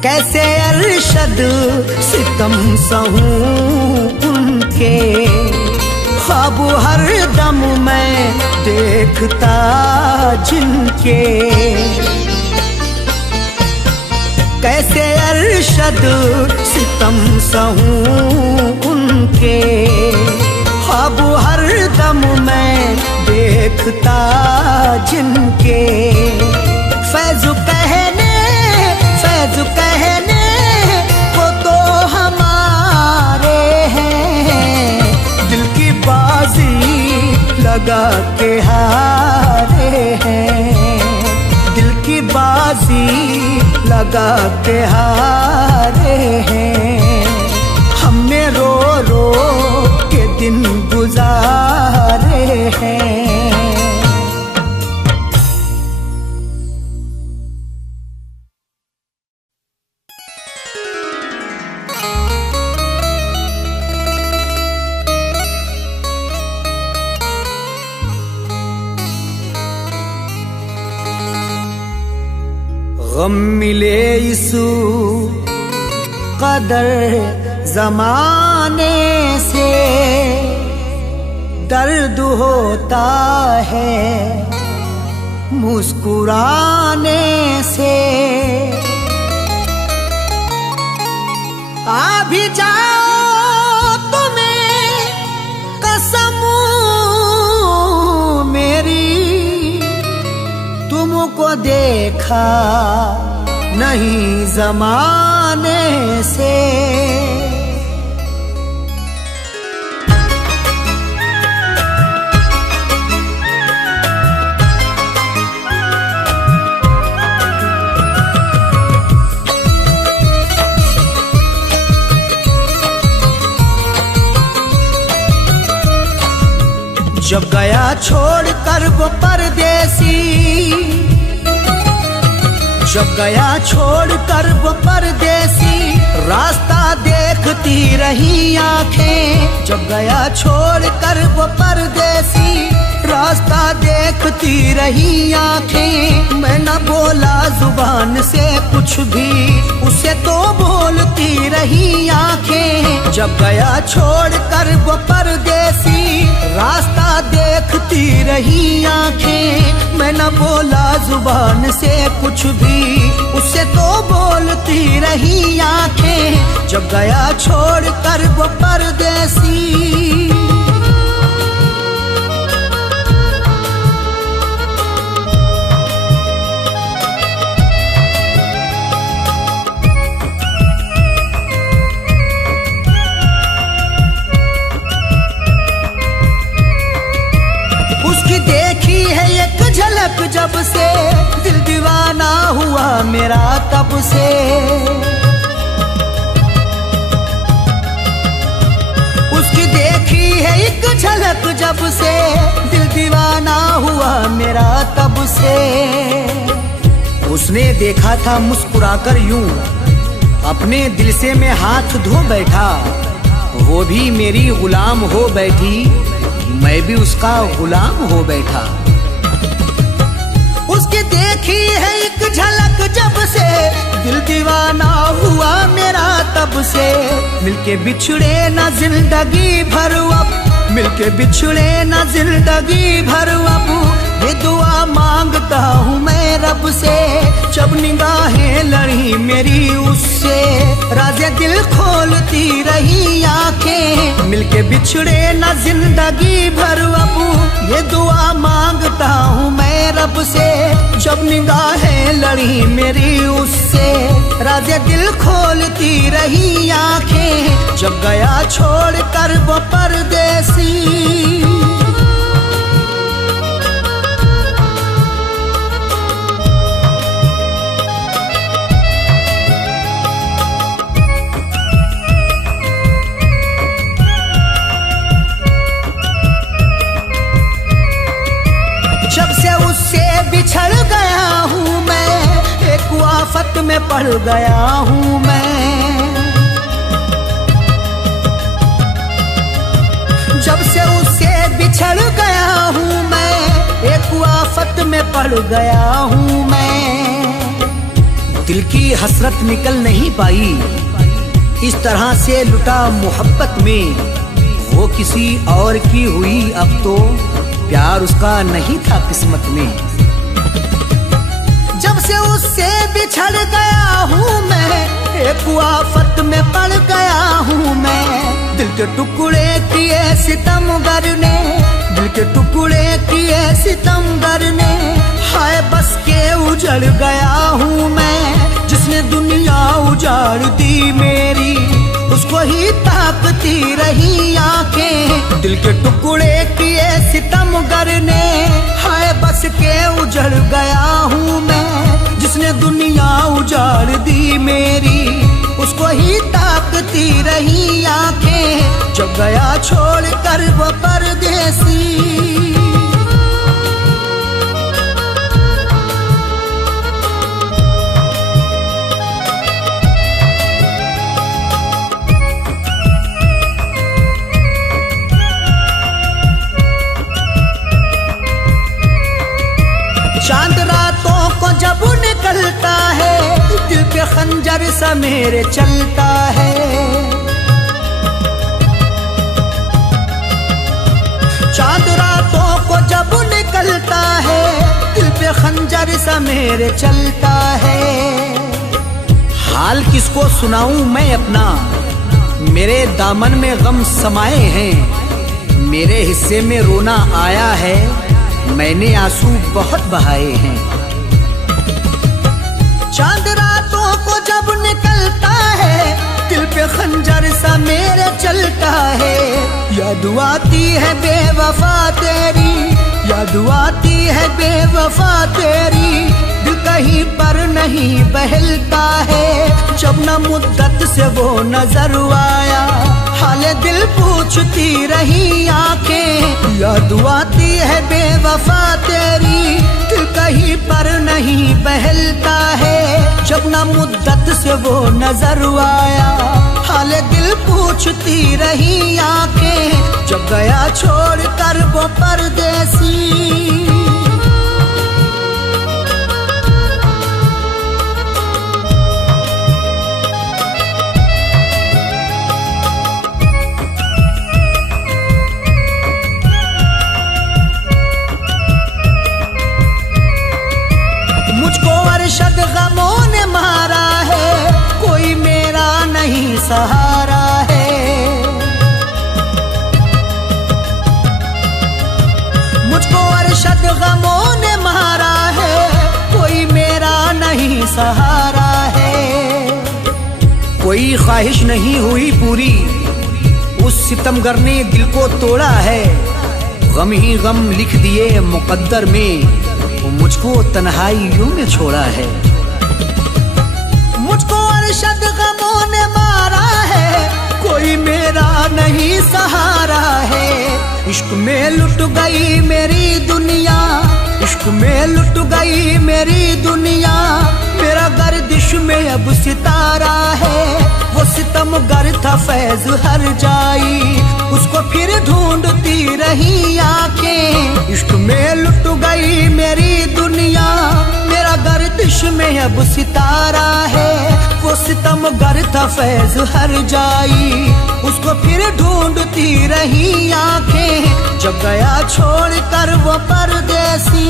कैसे अरशद सितम सहूं उनके, ख्वाब हर दम मैं देखता जिनके, कैसे अरशद सितम सहूं उनके। ख्वाब हर दम मैं देखता जिनके, फैज़ कहने को तो हमारे हैं, दिल की बाजी लगा के हारे हैं, दिल की बाजी लगा के हारे हैं। हमने रो रो के दिन गुजारे हैं। गम मिले इस कदर ज़माने से, दर्द होता है मुस्कुराने से। आ भी जाओ तुम्हें कसम मेरी, तुमको देखा नहीं ज़माने से। जब गया छोड़ कर वो परदेसी, जब गया छोड़ कर वो परदेसी, रास्ता देखती रही आंखें। जब गया छोड़ कर वो परदेसी, रास्ता देखती रही आंखें। मैं न बोला जुबान से कुछ भी, उसे तो बोलती रही आंखें। जब गया छोड़ कर वो परदेसी, रास्ता देखती रही आंखें। मैं न बोला जुबान से कुछ भी, उसे तो बोलती रही आंखें। जब गया छोड़ कर वो परदेसी। उसकी देखी है एक झलक जब से, दिल दीवाना हुआ मेरा तब से। उसकी देखी है एक झलक जब से, दिल दीवाना हुआ मेरा तब से। उसने देखा था मुस्कुराकर यूं, अपने दिल से मैं हाथ धो बैठा। वो भी मेरी गुलाम हो बैठी, मैं भी उसका गुलाम हो बैठा। उसकी देखी है एक झलक जब से, दिल दीवाना हुआ मेरा तब से। मिलके बिछड़े ना जिंदगी भर अब, मिलके बिछड़े ना जिंदगी भर अब। ये दुआ मांगता हूँ मैं रब से, जब निगाहें लड़ी मेरी उससे। राज़े दिल खोलती रही आंखें, मिलके बिछड़े ना जिंदगी भर अब। ये दुआ मांगता हूँ मैं रब से, जब निगाहें लड़ी मेरी उससे। राज़े दिल खोलती रही आंखें, जब गया छोड़ कर वो परदेसी। जब से उससे बिछड़ गया हूँ मैं, एक आफत में पड़ गया हूँ मैं। जब से उससे बिछड़ गया हूँ मैं, एक आफत में पड़ गया हूँ मैं। दिल की हसरत निकल नहीं पाई, इस तरह से लुटा मोहब्बत में। वो वो किसी और की हुई अब तो प्यार उसका नहीं था किस्मत में। जब से उससे बिछड़ गया हूँ मैं, एक आफत में पड़ गया हूँ मैं। दिल के टुकड़े किए सितमगर ने, दिल के टुकड़े किए सितमगर ने। हाय बस के उजड़ गया हूँ मैं, जिसने दुनिया उजाड़ दी मेरी, उसको ही ताकती रही आंखें। दिल के टुकड़े किए सितमगर ने, हाय बस के उजड़ गया हूँ मैं, जिसने दुनिया उजाड़ दी मेरी, उसको ही ताकती रही आंखें। जब गया छोड़ कर वो परदेसी, चांद रातों को जब निकलता है, दिल पे खंजर सा मेरे चलता है। चांद रातों को जब निकलता है, दिल पे खंजर सा मेरे चलता है। हाल किसको सुनाऊं मैं अपना, मेरे दामन में गम समाये हैं। मेरे हिस्से में रोना आया है, मैंने आंसू बहुत बहाए हैं। चांद रातों को जब निकलता है, दिल पे खंजर सा मेरे चलता है। याद आती है बेवफा तेरी, याद आती है बेवफा तेरी। दिल कहीं पर नहीं बहलता है, जब न मुद्दत से वो नजर आया, हाले दिल पूछती रही आंखें। याद आती है बेवफा तेरी, दिल कहीं पर नहीं बहलता है, जब न मुद्दत से वो नजर आया, हाले दिल पूछती रही आंखें। जब गया छोड़ कर वो परदेसी, अरशद गमों ने मारा है, कोई मेरा नहीं सहारा है। मुझको अरशद गमों ने मारा है, कोई मेरा नहीं सहारा है। कोई ख्वाहिश नहीं हुई पूरी, उस सितमगर ने दिल को तोड़ा है। गम ही गम लिख दिए मुकद्दर में, वो मुझको तन्हाइयों में छोड़ा है। मुझको अरशद गमों ने मारा है, कोई मेरा नहीं सहारा है। इश्क में लुट गई मेरी दुनिया, इश्क में लुट गई मेरी दुनिया। मेरा गर्दिश में अब सितारा है, वो सितमगर था फैज हर जाई, उसको फिर ढूंढती रही आंखें। इश्क में लुट गई मेरी दुनिया, मेरा गर्दिश में अब सितारा है, वो सितमगर था फैज हर जाई, उसको फिर ढूंढती रही आंखें। जब गया छोड़ कर वो परदेसी,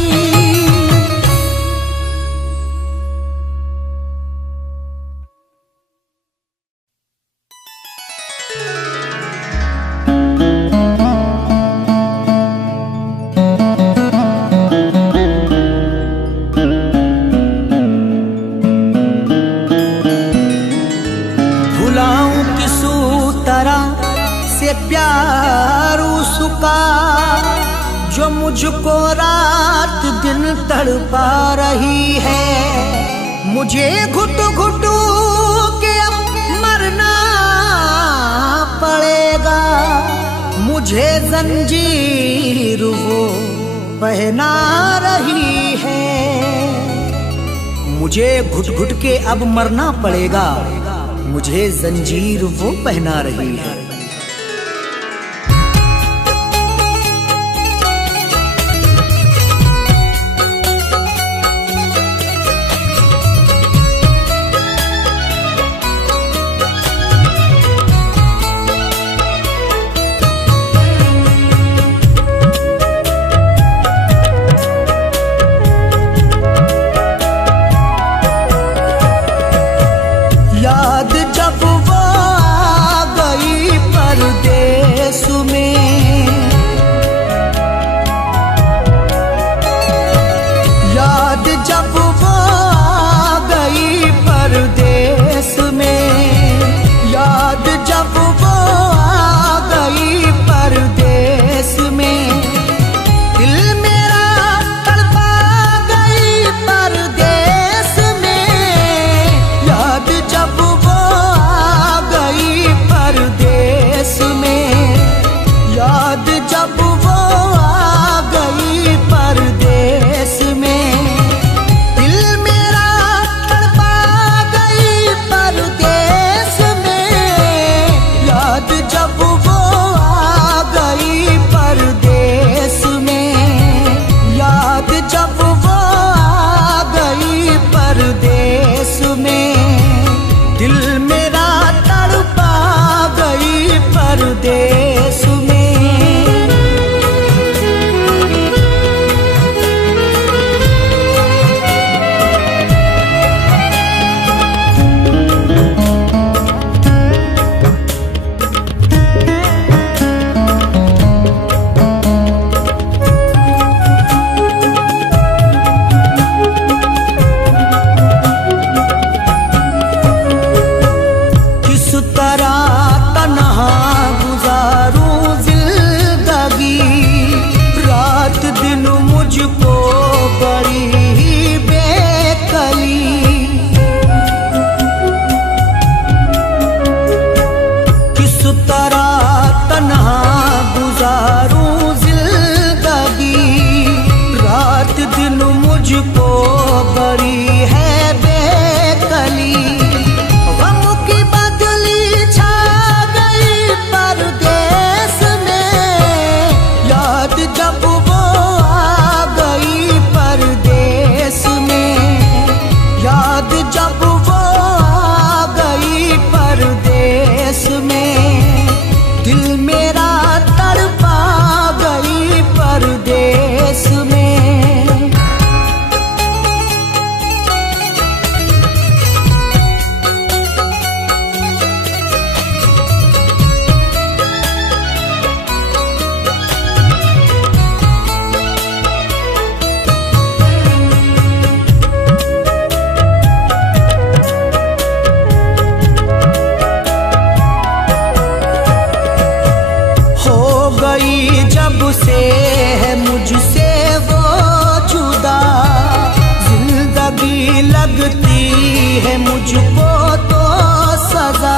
प्यार उसका जो मुझको रात दिन तड़पा रही है। मुझे घुट घुट के अब मरना पड़ेगा, मुझे जंजीर वो पहना रही है। मुझे घुट घुट के अब मरना पड़ेगा, मुझे जंजीर वो पहना रही है। जब से है मुझसे वो जुदा, जिंदगी लगती है मुझको तो सजा।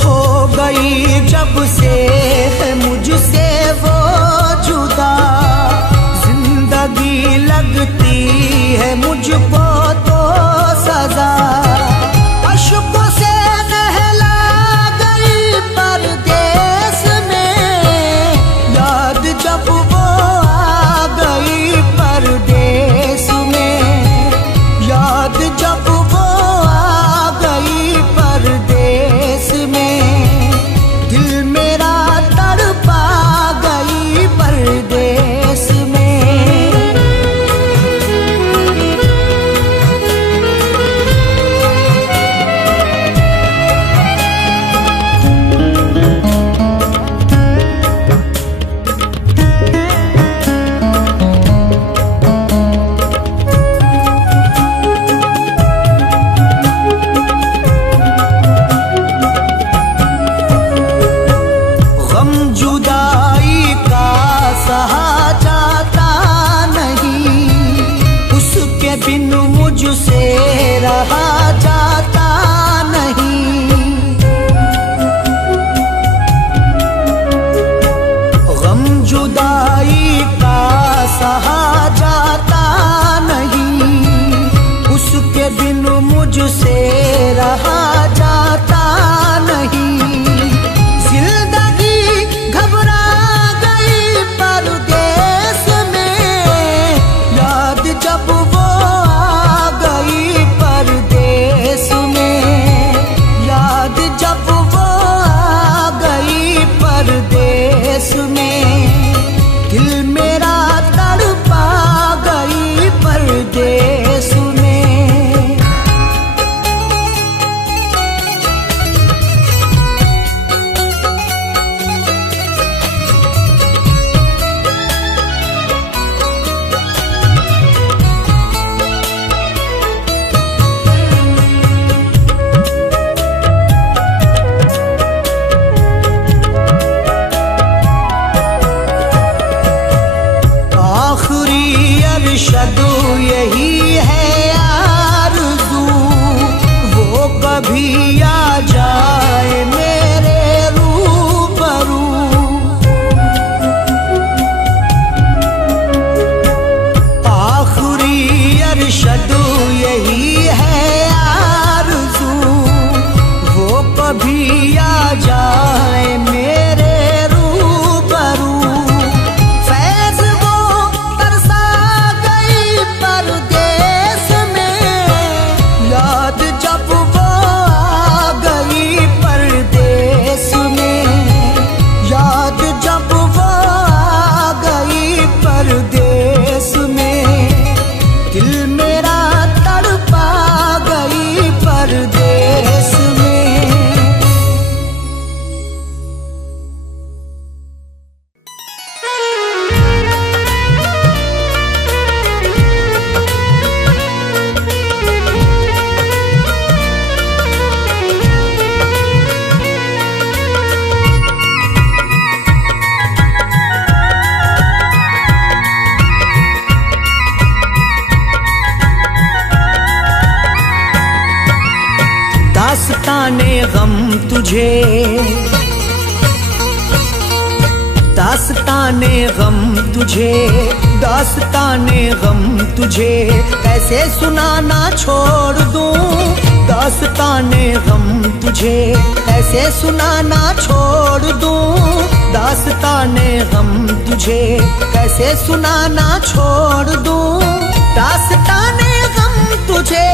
हो गई जब से है मुझसे वो जुदा, जिंदगी लगती है मुझको तो सजा। अश्कों से नहला गई परदेस में, याद जब वो आ गई परदेस में, याद जब वो आ गई परदेस में, दिल मेरा तड़पा गई परदेस में। गम जुदाई का सहा जाता नहीं, उसके बिन मुझसे रहा जाता नहीं। गम जुदाई का सहा जाता नहीं, उसके बिन मुझसे रहा जाता नहीं। जिंदगी घबरा गई परदेस में, याद जब वो आ गई परदेस में, याद जब वो आ गई परदेस में, दिल मेरा तड़पा गई परदेस में। आखिरी अरशद यही है आरज़ू, वो कभी आ जाए मेरे रूबरू। आखिरी अरशद यही है आरज़ू, वो कभी आ जाए मेरे रूबरू। फैज़ वो तरसा गई परदेस में, याद जब वो आ गई परदेस में, याद जब वो आ गई परदेस में, दिल मेरा तड़पा गई परदेस में। दास्ताने गम तुझे, दास्ताने गम तुझे, दास्ताने गम तुझे कैसे सुनाना छोड़ दूं। दास्ताने गम तुझे कैसे सुनाना छोड़ दूं। दास्ताने गम तुझे कैसे सुनाना छोड़ दूं। दास्ताने गम तुझे,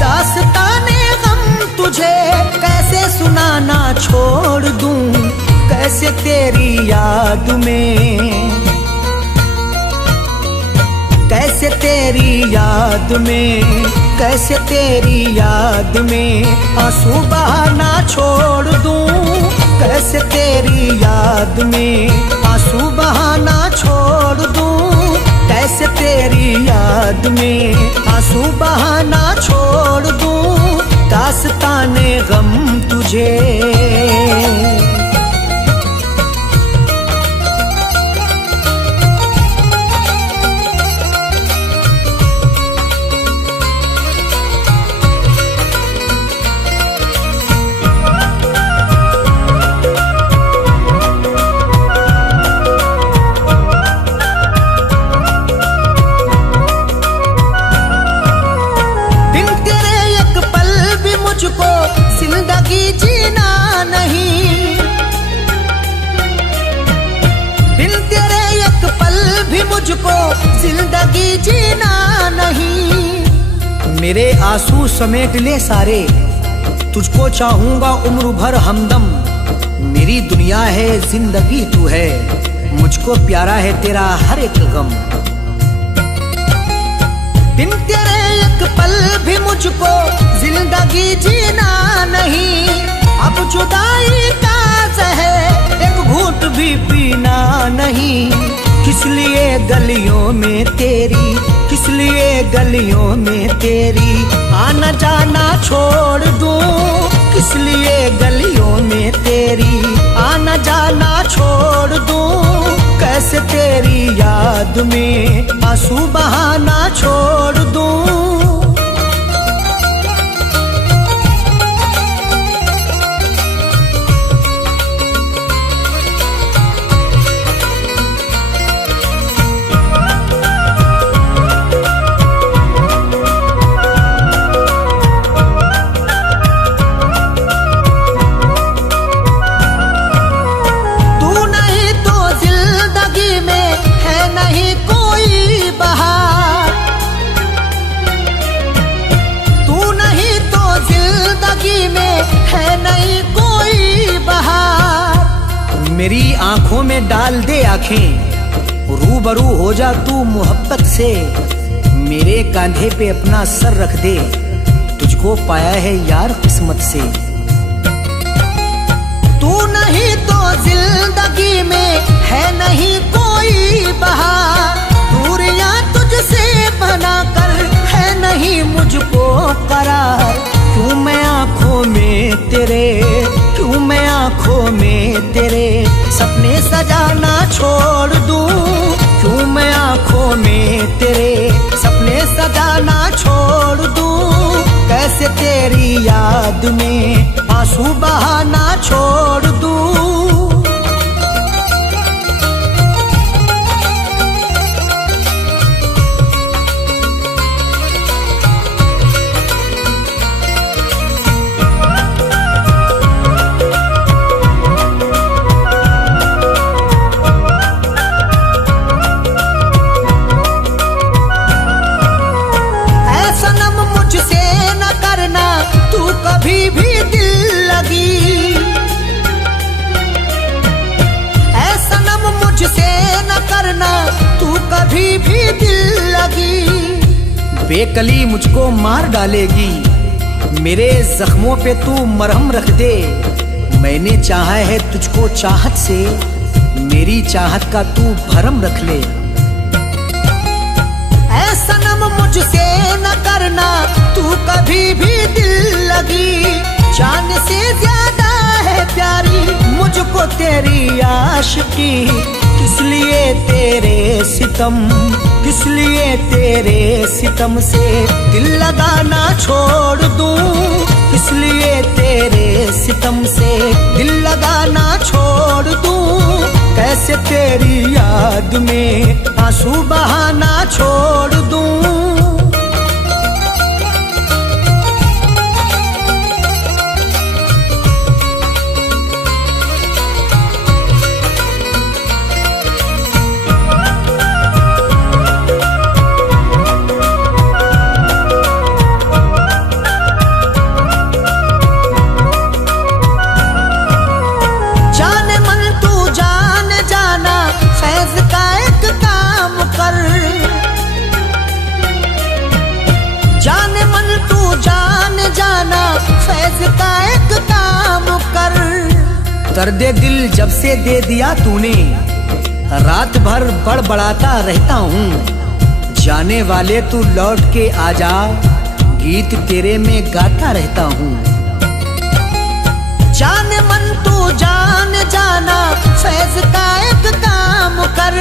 दास्ताने गम तुझे कैसे सुनाना छोड़ दूं। कैसे तेरी याद में, कैसे तेरी याद में, कैसे तेरी याद में आंसू बहाना छोड़ दूं। कैसे तेरी याद में आंसू बहाना छोड़ दूं। कैसे तेरी याद में आंसू बहाना छोड़ दूं। दास्ताने गम तुझे मुझको जिंदगी जीना नहीं। मेरे आंसू समेट ले सारे, तुझको चाहूंगा उम्र भर हमदम। मेरी दुनिया है जिंदगी तू है, मुझको प्यारा है तेरा हर एक गम। बिन तेरे एक पल भी मुझको जिंदगी जीना नहीं। अब जुदाई का ज़हर एक घूंट भी पीना नहीं। किस लिए गलियों में तेरी, किस लिए गलियों में तेरी आना जाना छोड़ दूं। किस लिए गलियों में तेरी आना जाना छोड़ दूं। कैसे तेरी याद में आंसू बहाना छोड़ दूं। मेरी आंखों में डाल दे आंखें, रूबरू हो जा तू मोहब्बत से। मेरे कांधे पे अपना सर रख दे, तुझको पाया है यार किस्मत से। तू नहीं तो जिंदगी में है नहीं कोई बहार। दूरियां तुझसे बना कर है नहीं मुझको करार। क्यों मैं आंखों में तेरे, क्यों मैं आंखों में तेरे सपने सजाना छोड़ दूं। क्यों मैं आंखों में तेरे सपने सजाना छोड़ दूं। कैसे तेरी याद में आंसू बहाना छोड़ दूं। कभी भी दिल लगी ऐसा नम मुझसे न करना, तू कभी भी दिल लगी। बेकली मुझको मार डालेगी, मेरे जख्मों पे तू मरहम रख दे। मैंने चाहा है तुझको चाहत से, मेरी चाहत का तू भरम रख ले। ऐसा नम मुझसे न करना, तू कभी भी दिल लगी। जान से ज्यादा है प्यारी मुझको तेरी आशिकी। किस लिए तेरे सितम, किस लिए तेरे सितम से दिल लगाना छोड़ दूं। किस लिए तेरे सितम से दिल लगाना छोड़ दूं। कैसे तेरी याद में आंसू बहाना छोड़ दूं। दर्दे दिल जब से दे दिया तूने, रात भर बड़बड़ाता रहता हूँ। जाने वाले तू लौट के आजा, गीत तेरे में गाता रहता हूँ। जाने मन तू जान जाना, फैज का एक काम कर।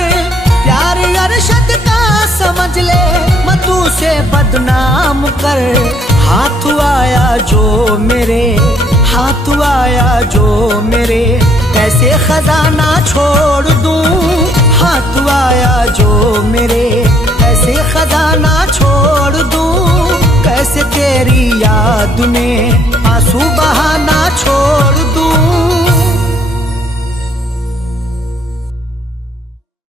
प्यार अरशद का समझ ले, मधु से बदनाम कर। हाथ आया जो मेरे, हाथ आया जो मेरे, कैसे खजाना छोड़ दूं। हाथ आया जो मेरे, कैसे खजाना छोड़ दूं। कैसे तेरी याद में आंसू बहाना छोड़